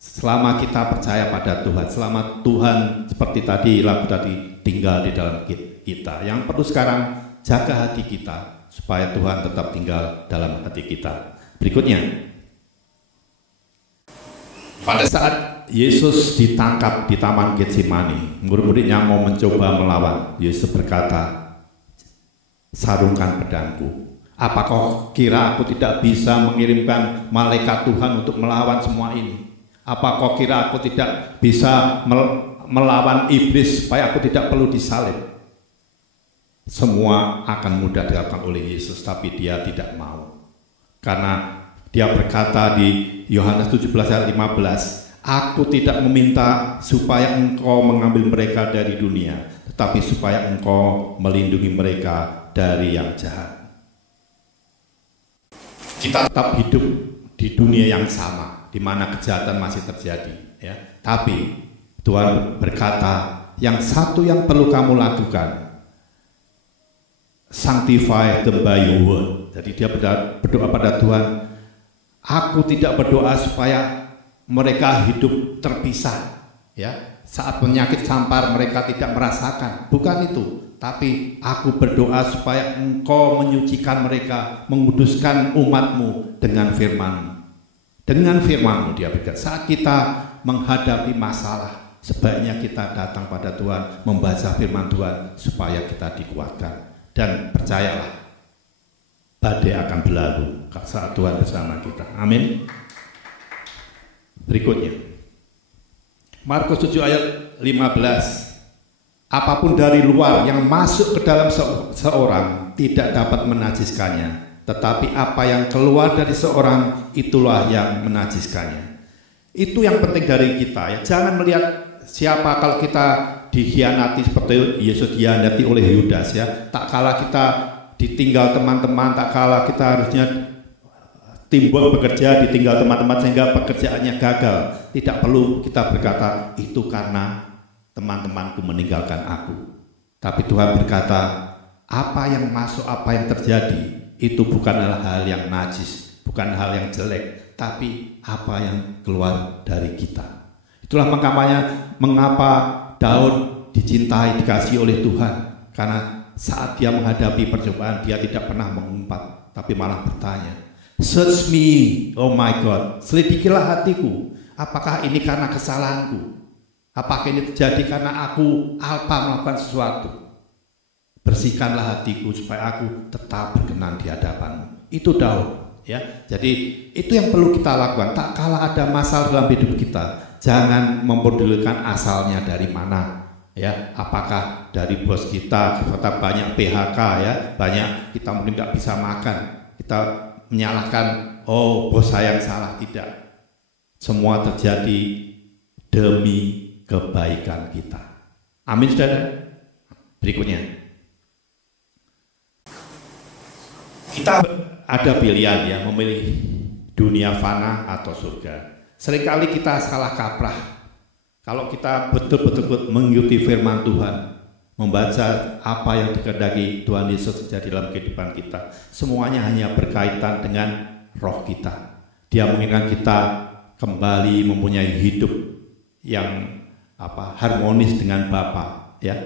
Selama kita percaya pada Tuhan, selama Tuhan seperti tadi lagu tadi tinggal di dalam kita. Yang perlu sekarang jaga hati kita supaya Tuhan tetap tinggal dalam hati kita. Berikutnya, pada saat Yesus ditangkap di Taman Getsemani, murid-muridnya mau mencoba melawan. Yesus berkata, sarungkan pedangku. Apa kau kira aku tidak bisa mengirimkan malaikat Tuhan untuk melawan semua ini? Apa kau kira aku tidak bisa melawan iblis supaya aku tidak perlu disalib? Semua akan mudah dilakukan oleh Yesus, tapi dia tidak mau. Karena dia berkata di Yohanes 17 ayat 15, aku tidak meminta supaya engkau mengambil mereka dari dunia, tetapi supaya engkau melindungi mereka dari yang jahat. Kita tetap hidup di dunia yang sama, di mana kejahatan masih terjadi, ya. Tapi Tuhan berkata, yang satu yang perlu kamu lakukan, sanctify them by your word. Jadi dia berdoa pada Tuhan, aku tidak berdoa supaya mereka hidup terpisah, ya. Saat penyakit sampar mereka tidak merasakan, bukan itu. Tapi aku berdoa supaya engkau menyucikan mereka, menguduskan umatmu dengan firman-Mu. Dengan firman-Mu dia berkata, saat kita menghadapi masalah, sebaiknya kita datang pada Tuhan, membaca firman Tuhan supaya kita dikuatkan. Dan percayalah, badai akan berlalu saat Tuhan bersama kita. Amin. Berikutnya, Markus 7 ayat 15. Apapun dari luar yang masuk ke dalam seorang tidak dapat menajiskannya, tetapi apa yang keluar dari seorang itulah yang menajiskannya. Itu yang penting dari kita, ya. Jangan melihat siapa, kalau kita dikhianati seperti Yesus dikhianati oleh Yudas, ya. Tak kala kita ditinggal teman-teman, tak kala kita harusnya timbul bekerja, ditinggal teman-teman sehingga pekerjaannya gagal. Tidak perlu kita berkata itu karena teman-temanku meninggalkan aku. Tapi Tuhan berkata, apa yang masuk, apa yang terjadi, itu bukanlah hal yang najis, bukan hal yang jelek, tapi apa yang keluar dari kita. Itulah mengapa Daud dicintai, dikasihi oleh Tuhan. Karena saat dia menghadapi percobaan, dia tidak pernah mengumpat, tapi malah bertanya, search me, oh my God, selidikilah hatiku, apakah ini karena kesalahanku? Apakah ini terjadi karena aku alpa melakukan sesuatu? Bersihkanlah hatiku supaya aku tetap berkenan di hadapanmu. Itu Daud, ya. Jadi itu yang perlu kita lakukan. Tak kala ada masalah dalam hidup kita, jangan mempedulikan asalnya dari mana, ya. Apakah dari bos kita banyak PHK, ya, banyak kita mungkin tidak bisa makan, kita menyalahkan, oh bos saya yang salah. Tidak, semua terjadi demi kebaikan kita. Amin, saudara. Berikutnya, kita ada pilihan, ya, memilih dunia fana atau surga. Seringkali kita salah kaprah. Kalau kita betul-betul mengikuti firman Tuhan, membaca apa yang dikehendaki Tuhan Yesus terjadi dalam kehidupan kita, semuanya hanya berkaitan dengan roh kita. Dia menginginkan kita kembali mempunyai hidup yang harmonis dengan Bapa, ya.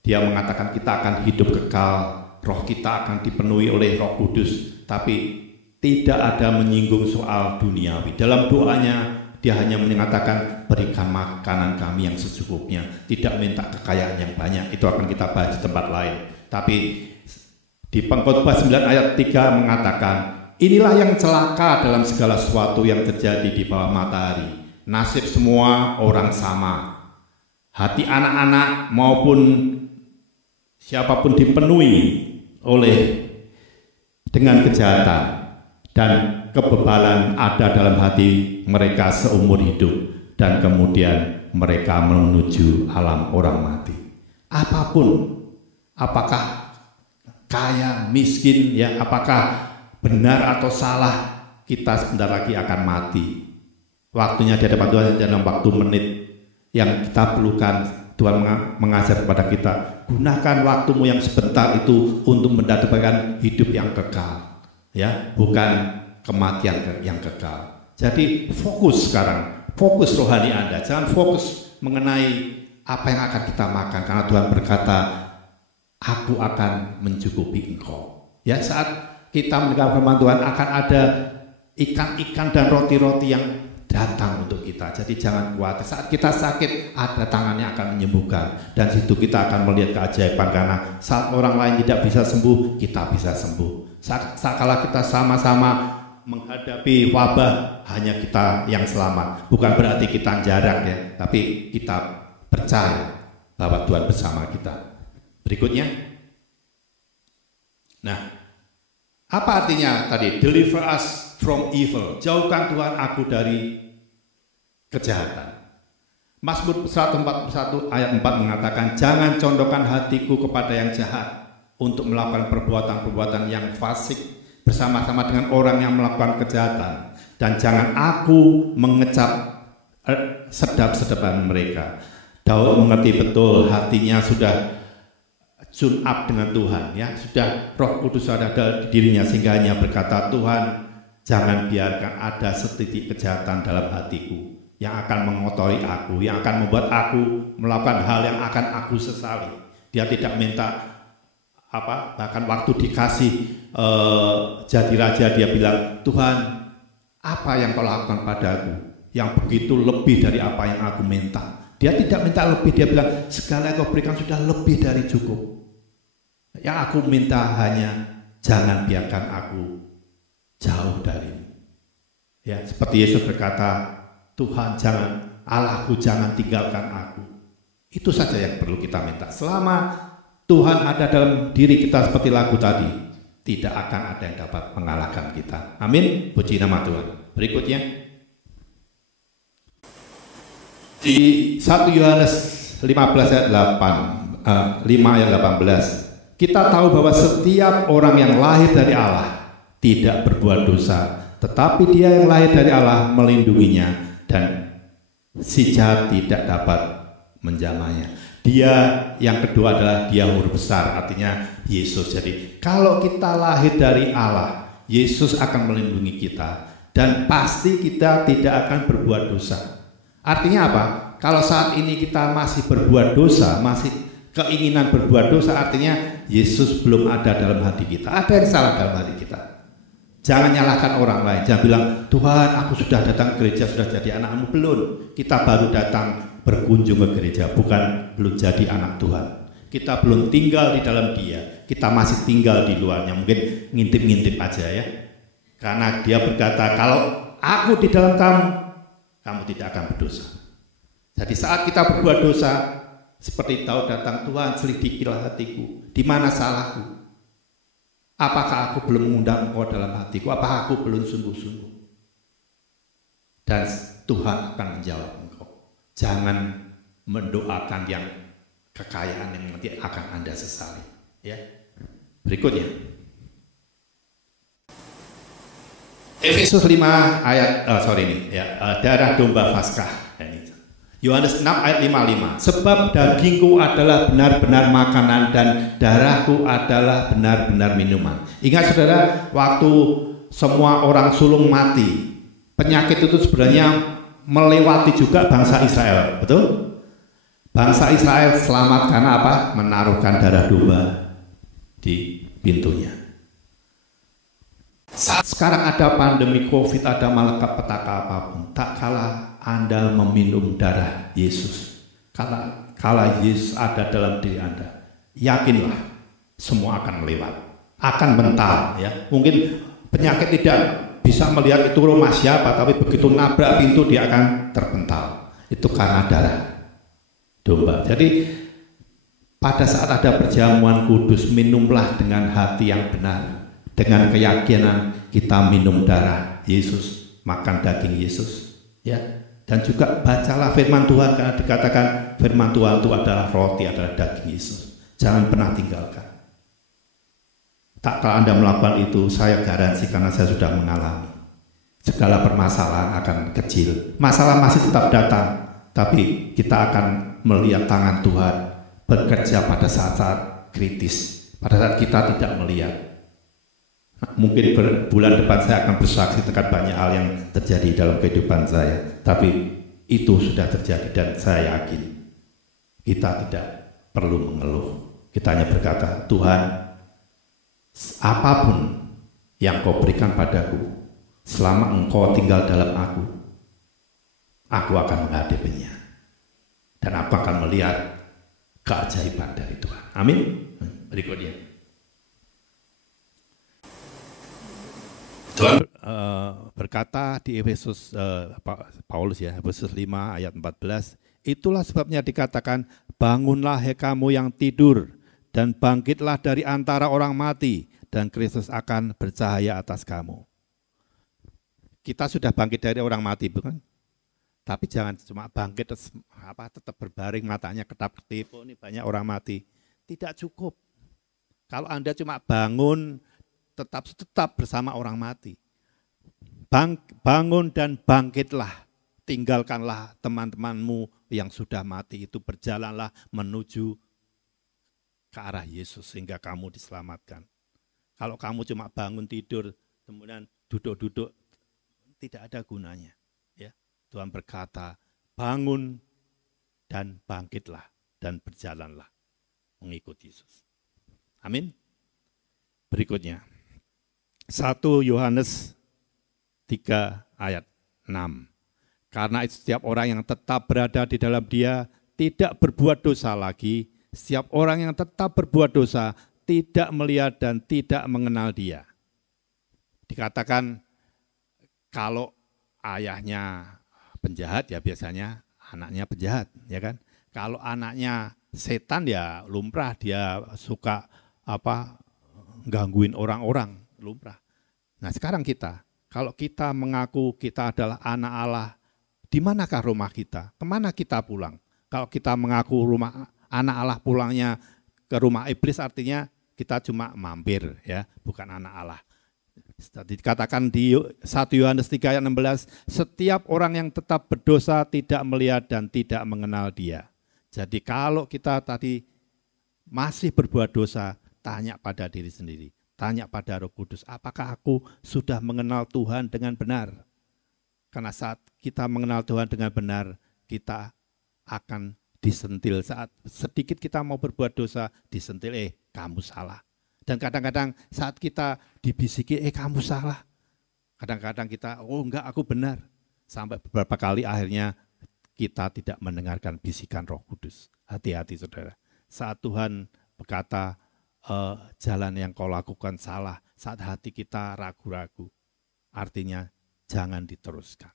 Dia mengatakan kita akan hidup kekal, roh kita akan dipenuhi oleh Roh Kudus, tapi tidak ada menyinggung soal duniawi. Dalam doanya dia hanya mengatakan berikan makanan kami yang secukupnya, tidak minta kekayaan yang banyak. Itu akan kita bahas di tempat lain. Tapi di Pengkhotbah 9 ayat 3 mengatakan, inilah yang celaka dalam segala sesuatu yang terjadi di bawah matahari. Nasib semua orang sama. Hati anak-anak maupun siapapun dipenuhi dengan kejahatan, dan kebebalan ada dalam hati mereka seumur hidup, dan kemudian mereka menuju alam orang mati. Apapun, apakah kaya, miskin, ya, apakah benar atau salah, kita sebentar lagi akan mati. Waktunya di hadapan Tuhan dalam waktu menit yang kita perlukan. Tuhan mengajar kepada kita, gunakan waktumu yang sebentar itu untuk mendapatkan hidup yang kekal, ya, bukan kematian yang kekal. Jadi fokus sekarang, fokus rohani Anda, jangan fokus mengenai apa yang akan kita makan, karena Tuhan berkata, aku akan mencukupi engkau. Ya, saat kita mendengar firman Tuhan akan ada ikan-ikan dan roti-roti yang datang untuk kita. Jadi jangan khawatir. Saat kita sakit, ada tangannya akan menyembuhkan. Dan situ kita akan melihat keajaiban, karena saat orang lain tidak bisa sembuh, kita bisa sembuh. Saat kala kita sama-sama menghadapi wabah, hanya kita yang selamat. Bukan berarti kita jarang ya, tapi kita percaya bahwa Tuhan bersama kita. Berikutnya. Nah, apa artinya tadi? Deliver us from evil. Jauhkan Tuhan aku dari kejahatan. Mazmur 141 ayat 4 mengatakan, jangan condongkan hatiku kepada yang jahat untuk melakukan perbuatan-perbuatan yang fasik bersama-sama dengan orang yang melakukan kejahatan, dan jangan aku mengecap sedap-sedapan mereka. Daud mengerti betul, hatinya sudah tune up dengan Tuhan, ya, sudah Roh Kudus ada di dirinya, sehingga hanya berkata, Tuhan, jangan biarkan ada setitik kejahatan dalam hatiku yang akan mengotori aku, yang akan membuat aku melakukan hal yang akan aku sesali. Dia tidak minta bahkan waktu dikasih jadi raja, dia bilang, Tuhan, apa yang kau lakukan padaku yang begitu lebih dari apa yang aku minta. Dia tidak minta lebih, dia bilang, segala yang kau berikan sudah lebih dari cukup. Yang aku minta hanya jangan biarkan aku jauh darimu. Ya, seperti Yesus berkata, Tuhan, Allahku jangan tinggalkan aku. Itu saja yang perlu kita minta. Selama Tuhan ada dalam diri kita seperti lagu tadi, tidak akan ada yang dapat mengalahkan kita. Amin. Puji nama Tuhan. Berikutnya di 1 Yohanes 15 ayat 5 ayat 18, kita tahu bahwa setiap orang yang lahir dari Allah tidak berbuat dosa, tetapi dia yang lahir dari Allah melindunginya, dan si jahat tidak dapat menjamahnya. Dia yang kedua adalah dia huruf besar, artinya Yesus. Jadi kalau kita lahir dari Allah, Yesus akan melindungi kita, dan pasti kita tidak akan berbuat dosa. Artinya apa? Kalau saat ini kita masih berbuat dosa, masih keinginan berbuat dosa, artinya Yesus belum ada dalam hati kita. Ada yang salah dalam hati kita. Jangan nyalahkan orang lain. Jangan bilang, Tuhan, aku sudah datang ke gereja, sudah jadi anakmu. Belum. Kita baru datang berkunjung ke gereja, belum jadi anak Tuhan. Kita belum tinggal di dalam Dia, kita masih tinggal di luarnya, mungkin ngintip-ngintip aja ya. Karena Dia berkata, kalau aku di dalam kamu tidak akan berdosa. Jadi saat kita berbuat dosa, seperti Daud datang, Tuhan, selidikilah hatiku, di mana salahku? Apakah aku belum mengundang Engkau dalam hatiku? Apakah aku belum sungguh-sungguh? Dan Tuhan akan menjawab engkau. Jangan mendoakan yang kekayaan yang nanti akan Anda sesali. Ya. Berikutnya. Efesus 5 ayat darah domba Paskah. Yohanes 6 ayat 55. Sebab dagingku adalah benar-benar makanan dan darahku adalah benar-benar minuman. Ingat saudara, waktu semua orang sulung mati, penyakit itu sebenarnya melewati juga bangsa Israel, betul? Bangsa Israel selamat karena apa? Menaruhkan darah domba di pintunya. Saat sekarang ada pandemi COVID, ada malapetaka apapun, tak kalah Anda meminum darah Yesus, kala Yesus ada dalam diri Anda, yakinlah semua akan melewat, akan mental ya. Mungkin penyakit tidak bisa melihat itu rumah siapa, tapi begitu nabrak pintu dia akan terpental. Itu karena darah domba. Jadi pada saat ada perjamuan kudus, minumlah dengan hati yang benar, dengan keyakinan kita minum darah Yesus, makan daging Yesus, ya. Dan juga bacalah firman Tuhan, karena dikatakan firman Tuhan itu adalah roti, adalah daging Yesus. Jangan pernah tinggalkan. Tak kalau Anda melakukan itu, saya garansi, karena saya sudah mengalami, segala permasalahan akan kecil. Masalah masih tetap datang, tapi kita akan melihat tangan Tuhan bekerja pada saat-saat kritis, pada saat kita tidak melihat. Mungkin bulan depan saya akan bersaksi tentang banyak hal yang terjadi dalam kehidupan saya, tapi itu sudah terjadi dan saya yakin kita tidak perlu mengeluh. Kita hanya berkata, Tuhan, apapun yang kau berikan padaku, selama engkau tinggal dalam aku akan menghadapinya. Dan aku akan melihat keajaiban dari Tuhan. Amin. Berikutnya. Tuhan berkata di Efesus, Paulus ya, Efesus 5 ayat 14, itulah sebabnya dikatakan, bangunlah hai kamu yang tidur, dan bangkitlah dari antara orang mati, dan Kristus akan bercahaya atas kamu. Kita sudah bangkit dari orang mati, bukan? Tapi jangan cuma bangkit, tetap berbaring matanya ketap-ketip, ini banyak orang mati. Tidak cukup. Kalau Anda cuma bangun, tetap bersama orang mati. Bangun dan bangkitlah, tinggalkanlah teman-temanmu yang sudah mati itu, berjalanlah menuju ke arah Yesus sehingga kamu diselamatkan. Kalau kamu cuma bangun tidur, kemudian duduk-duduk, tidak ada gunanya. Ya, Tuhan berkata, bangun dan bangkitlah dan berjalanlah mengikut Yesus. Amin. Berikutnya, 1 Yohanes 3 ayat 6. Karena itu setiap orang yang tetap berada di dalam Dia tidak berbuat dosa lagi. Setiap orang yang tetap berbuat dosa tidak melihat dan tidak mengenal Dia. Dikatakan kalau ayahnya penjahat ya biasanya anaknya penjahat, ya kan? Kalau anaknya setan ya lumrah dia suka gangguin orang-orang, lumrah. Nah, sekarang kalau kita mengaku kita adalah anak Allah, di manakah rumah kita? Kemana kita pulang? Kalau kita mengaku rumah anak Allah, pulangnya ke rumah iblis, artinya kita cuma mampir, ya, bukan anak Allah. Dikatakan di 1 Yohanes 3 ayat 16, setiap orang yang tetap berdosa tidak melihat dan tidak mengenal Dia. Jadi kalau kita tadi masih berbuat dosa, tanya pada diri sendiri, tanya pada Roh Kudus, apakah aku sudah mengenal Tuhan dengan benar? Karena saat kita mengenal Tuhan dengan benar, kita akan disentil. Saat sedikit kita mau berbuat dosa, disentil, kamu salah. Dan kadang-kadang saat kita dibisiki, kamu salah. Kadang-kadang kita, enggak, aku benar. Sampai beberapa kali akhirnya kita tidak mendengarkan bisikan Roh Kudus. Hati-hati saudara. Saat Tuhan berkata, jalan yang kau lakukan salah, saat hati kita ragu-ragu, artinya jangan diteruskan.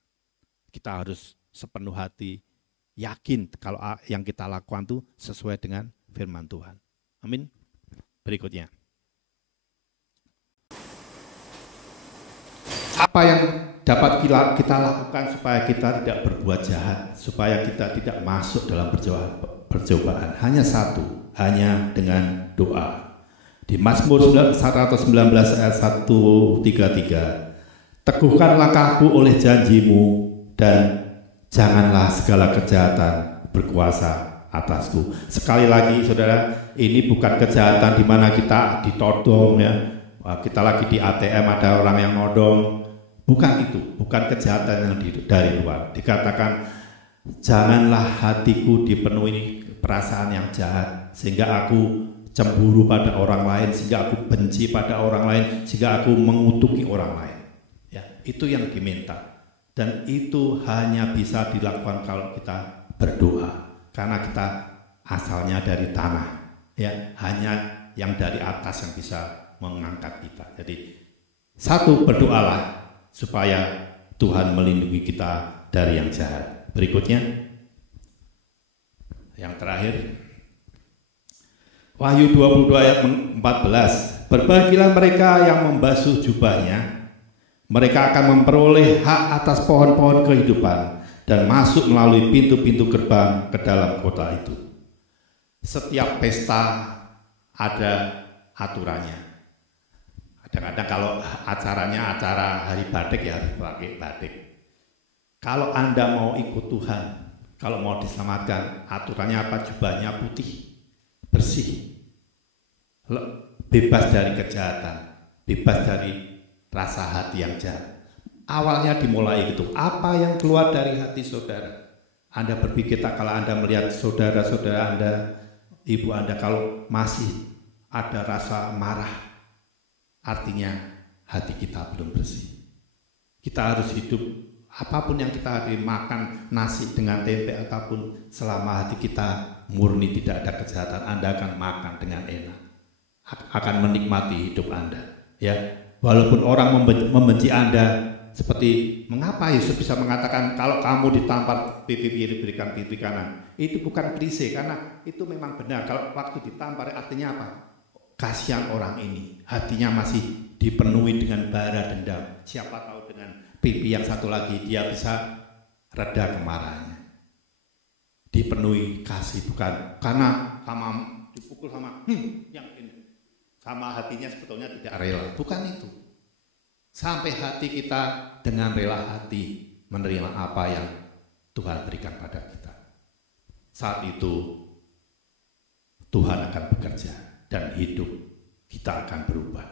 Kita harus sepenuh hati yakin kalau yang kita lakukan itu sesuai dengan firman Tuhan. Amin. Berikutnya. Apa yang dapat kita lakukan supaya kita tidak berbuat jahat, supaya kita tidak masuk dalam percobaan? Hanya satu, hanya dengan doa. Di Mazmur 119 ayat 133, teguhkan langkahku oleh janjimu dan janganlah segala kejahatan berkuasa atasku. Sekali lagi saudara, ini bukan kejahatan di mana kita ditodong, ya. Kita lagi di ATM ada orang yang nodong. Bukan itu, bukan kejahatan yang dari luar. Dikatakan janganlah hatiku dipenuhi perasaan yang jahat sehingga aku cemburu pada orang lain, sehingga aku benci pada orang lain, sehingga aku mengutuki orang lain. Ya, itu yang diminta. Dan itu hanya bisa dilakukan kalau kita berdoa. Karena kita asalnya dari tanah. Ya, hanya yang dari atas yang bisa mengangkat kita. Jadi, satu, berdoalah supaya Tuhan melindungi kita dari yang jahat. Berikutnya, yang terakhir, Wahyu 22 ayat 14, berbahagialah mereka yang membasuh jubahnya, mereka akan memperoleh hak atas pohon-pohon kehidupan dan masuk melalui pintu-pintu gerbang ke dalam kota itu. Setiap pesta ada aturannya. Kadang-kadang kalau acaranya acara hari batik ya harus pakai batik. Kalau Anda mau ikut Tuhan, kalau mau diselamatkan, aturannya apa? Jubahnya putih, bersih, bebas dari kejahatan, bebas dari rasa hati yang jahat. Awalnya dimulai gitu. Apa yang keluar dari hati saudara? Anda berpikir tak kala Anda melihat saudara-saudara Anda, ibu Anda kalau masih ada rasa marah, artinya hati kita belum bersih. Kita harus hidup, apapun yang kita hari makan nasi dengan tempe ataupun selama hati kita murni tidak ada kejahatan, Anda akan makan dengan enak, akan menikmati hidup Anda. Ya, walaupun orang membenci Anda, seperti mengapa Yesus bisa mengatakan kalau kamu ditampar pipi kiri berikan pipi kanan, itu bukan klise karena itu memang benar. Kalau waktu ditampar artinya apa? Kasihan orang ini, hatinya masih dipenuhi dengan bara dendam. Siapa tahu dengan pipi yang satu lagi dia bisa reda kemarahannya. Dipenuhi kasih, bukan karena sama dipukul sama yang ini, sama hatinya sebetulnya tidak rela, bukan itu. Sampai hati kita dengan rela hati menerima apa yang Tuhan berikan pada kita. Saat itu Tuhan akan bekerja dan hidup kita akan berubah.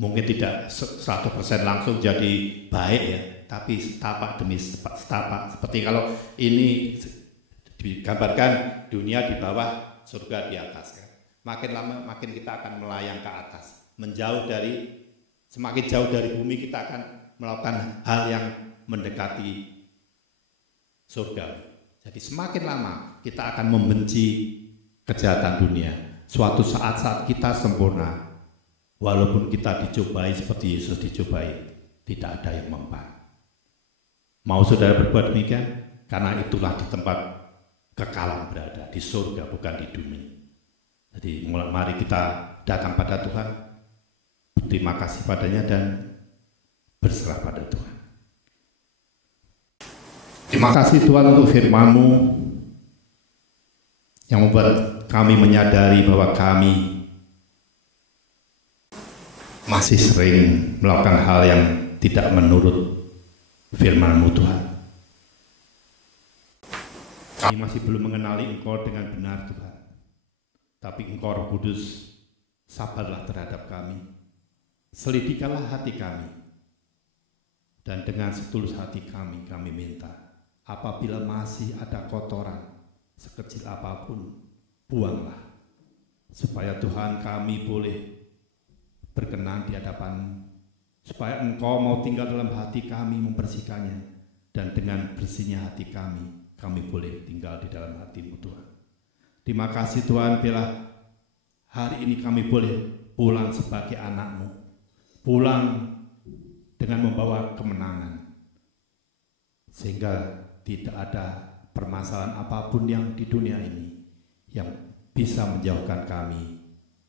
Mungkin tidak 100% langsung jadi baik ya, tapi setapak demi setapak. Seperti kalau ini digambarkan dunia di bawah, surga di atas kan. Makin lama makin kita akan melayang ke atas, semakin jauh dari bumi kita akan melakukan hal yang mendekati surga. Jadi semakin lama kita akan membenci kejahatan dunia. Suatu saat kita sempurna, walaupun kita dicobai seperti Yesus dicobai, tidak ada yang mempan. Mau saudara berbuat demikian? Karena itulah di tempat kekalan berada, di surga bukan di dunia. Jadi mari kita datang pada Tuhan, berterima kasih padanya dan berserah pada Tuhan. Terima kasih Tuhan untuk firman-Mu yang membuat kami menyadari bahwa kami masih sering melakukan hal yang tidak menurut firman-Mu Tuhan. Kami masih belum mengenali Engkau dengan benar Tuhan. Tapi Engkau Roh Kudus, sabarlah terhadap kami. Selidikanlah hati kami. Dan dengan setulus hati kami minta, apabila masih ada kotoran sekecil apapun, buanglah. Supaya Tuhan kami boleh berkenan di hadapan, supaya Engkau mau tinggal dalam hati kami membersihkannya. Dan dengan bersihnya hati kami boleh tinggal di dalam hati-Mu Tuhan. Terima kasih Tuhan bila hari ini kami boleh pulang sebagai anak-Mu, pulang dengan membawa kemenangan, sehingga tidak ada permasalahan apapun yang di dunia ini yang bisa menjauhkan kami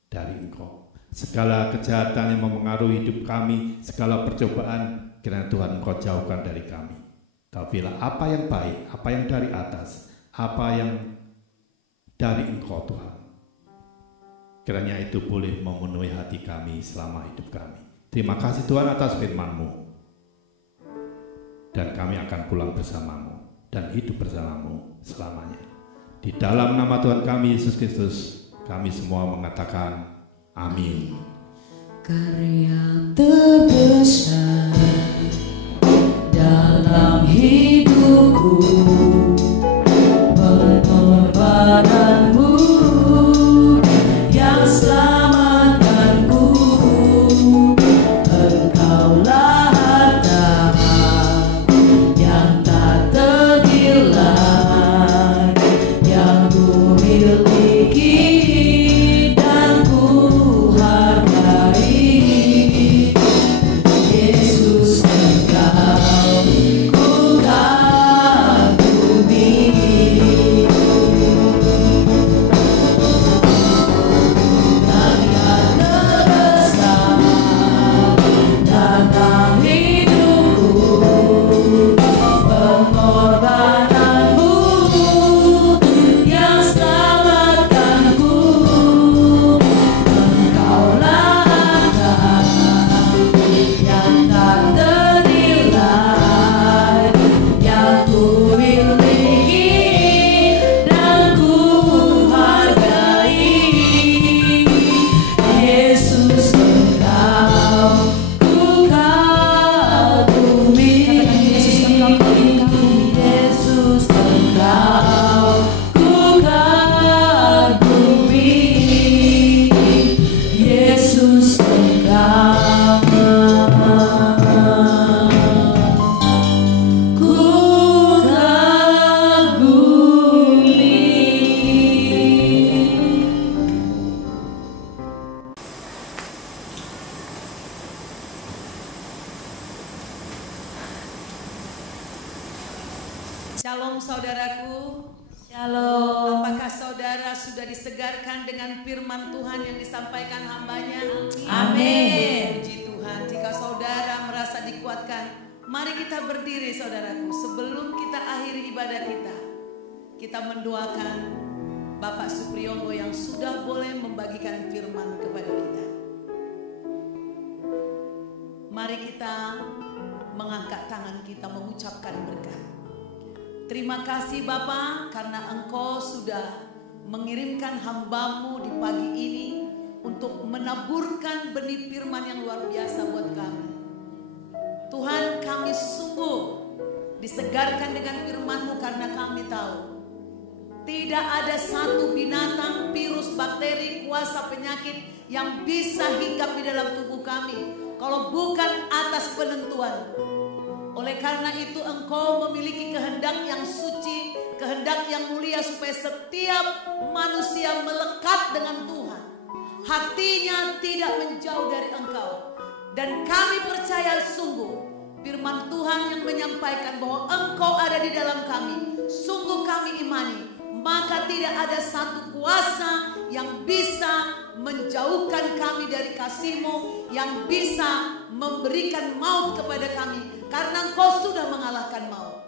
dari Engkau. Segala kejahatan yang mempengaruhi hidup kami, segala percobaan, kiranya Tuhan Engkau jauhkan dari kami. Tapi apa yang baik, apa yang dari atas, apa yang dari Engkau Tuhan, kiranya itu boleh memenuhi hati kami selama hidup kami. Terima kasih Tuhan atas firman-Mu, dan kami akan pulang bersama-Mu dan hidup bersama-Mu selamanya. Di dalam nama Tuhan kami Yesus Kristus, kami semua mengatakan amin. Karya terbesar dalam hidupku, pengorbananmu yang selamatkanku. Engkaulah harta yang tak terhilang, yang ku miliki dan ku hargai. Yesus, Engkau ku Shalom saudaraku. Shalom. Apakah saudara sudah disegarkan dengan firman Tuhan yang disampaikan hambanya? Amin. Puji Tuhan. Jika saudara merasa dikuatkan, mari kita berdiri saudaraku. Sebelum kita akhiri ibadah kita mendoakan Bapak Supriyonggo yang sudah boleh membagikan firman kepada kita. Mari kita mengangkat tangan kita mengucapkan berkat. Terima kasih Bapa karena Engkau sudah mengirimkan hamba-Mu di pagi ini untuk menaburkan benih firman yang luar biasa buat kami. Tuhan, kami sungguh disegarkan dengan firman-Mu karena kami tahu tidak ada satu binatang, virus, bakteri, kuasa penyakit yang bisa hinggap di dalam tubuh kami kalau bukan atas penentuan. Oleh karena itu Engkau memiliki kehendak yang suci, kehendak yang mulia supaya setiap manusia melekat dengan Tuhan. Hatinya tidak menjauh dari Engkau. Dan kami percaya sungguh firman Tuhan yang menyampaikan bahwa Engkau ada di dalam kami. Sungguh kami imani, maka tidak ada satu kuasa yang bisa menjauhkan kami dari kasih-Mu, yang bisa memberikan maut kepada kami, karena Engkau sudah mengalahkan maut.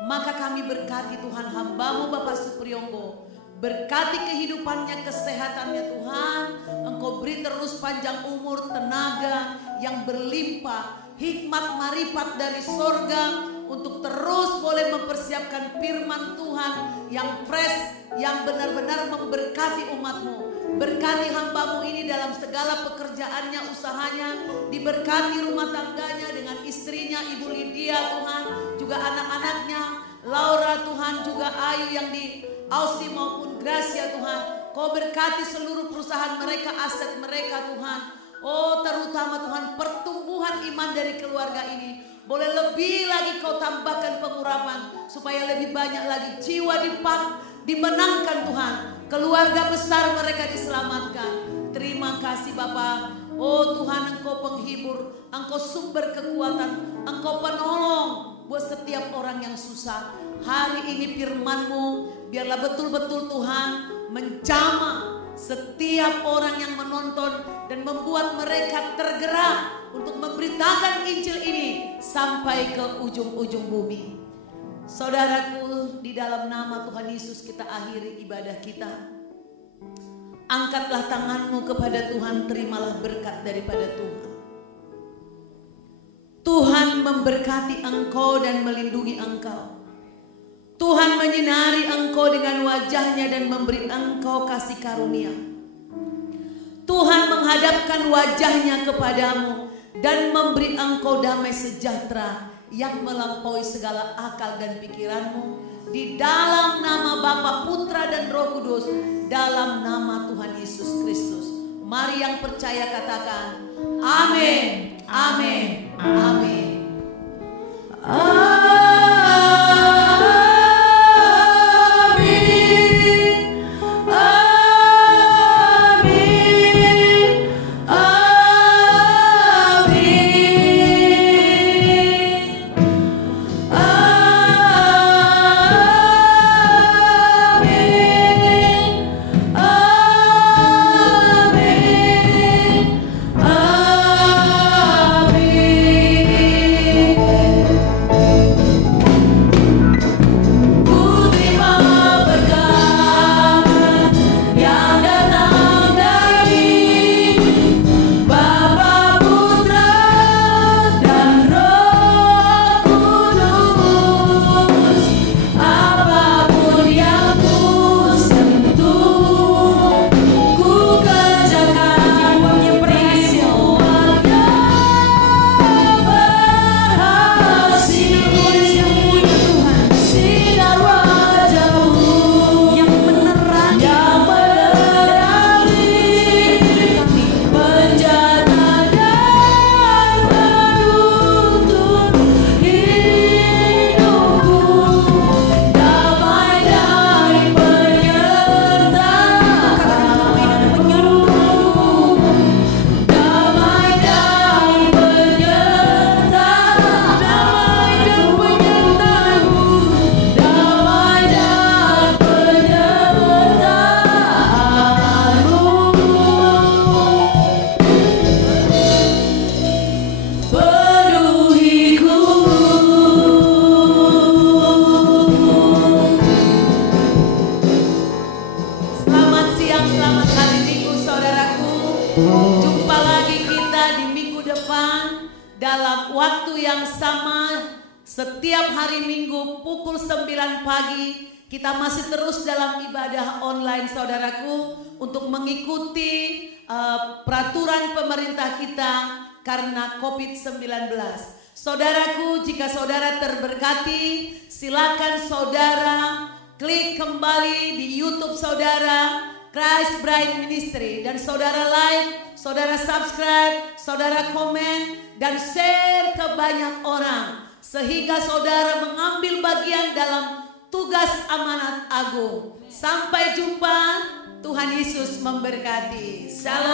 Maka kami berkati Tuhan hamba-Mu Bapak Supriyonggo, berkati kehidupannya, kesehatannya Tuhan. Engkau beri terus panjang umur, tenaga yang berlimpah, hikmat marifat dari sorga untuk terus boleh mempersiapkan firman Tuhan yang fresh, yang benar-benar memberkati umat-Mu. Berkati hamba-Mu ini dalam segala pekerjaannya, usahanya, diberkati rumah tangganya dengan istrinya Ibu Lydia Tuhan, juga anak-anaknya Laura Tuhan, juga Ayu yang di Aussie maupun Gracia Tuhan. Kau berkati seluruh perusahaan mereka, aset mereka Tuhan. Oh terutama Tuhan pertumbuhan iman dari keluarga ini boleh lebih lagi Kau tambahkan pengurapan supaya lebih banyak lagi jiwa dimenangkan Tuhan. Keluarga besar mereka diselamatkan. Terima kasih Bapa. Oh Tuhan, Engkau penghibur, Engkau sumber kekuatan, Engkau penolong buat setiap orang yang susah. Hari ini firman-Mu biarlah betul-betul Tuhan menjamah setiap orang yang menonton dan membuat mereka tergerak untuk memberitakan Injil ini sampai ke ujung-ujung bumi. Saudaraku, di dalam nama Tuhan Yesus kita akhiri ibadah kita. Angkatlah tanganmu kepada Tuhan, terimalah berkat daripada Tuhan. Tuhan memberkati engkau dan melindungi engkau. Tuhan menyinari engkau dengan wajahnya dan memberi engkau kasih karunia. Tuhan menghadapkan wajahnya kepadamu dan memberi engkau damai sejahtera yang melampaui segala akal dan pikiranmu, di dalam nama Bapa, Putra dan Roh Kudus, dalam nama Tuhan Yesus Kristus. Mari yang percaya katakan amin, amin, amin. Amin. Jumpa lagi kita di minggu depan dalam waktu yang sama. Setiap hari Minggu pukul 9 pagi kita masih terus dalam ibadah online saudaraku untuk mengikuti peraturan pemerintah kita karena COVID-19. Saudaraku, jika saudara terberkati, silakan saudara klik kembali di YouTube saudara Christ Bride Ministry dan saudara like, saudara subscribe, saudara komen dan share ke banyak orang sehingga saudara mengambil bagian dalam tugas amanat agung. Sampai jumpa, Tuhan Yesus memberkati. Shalom.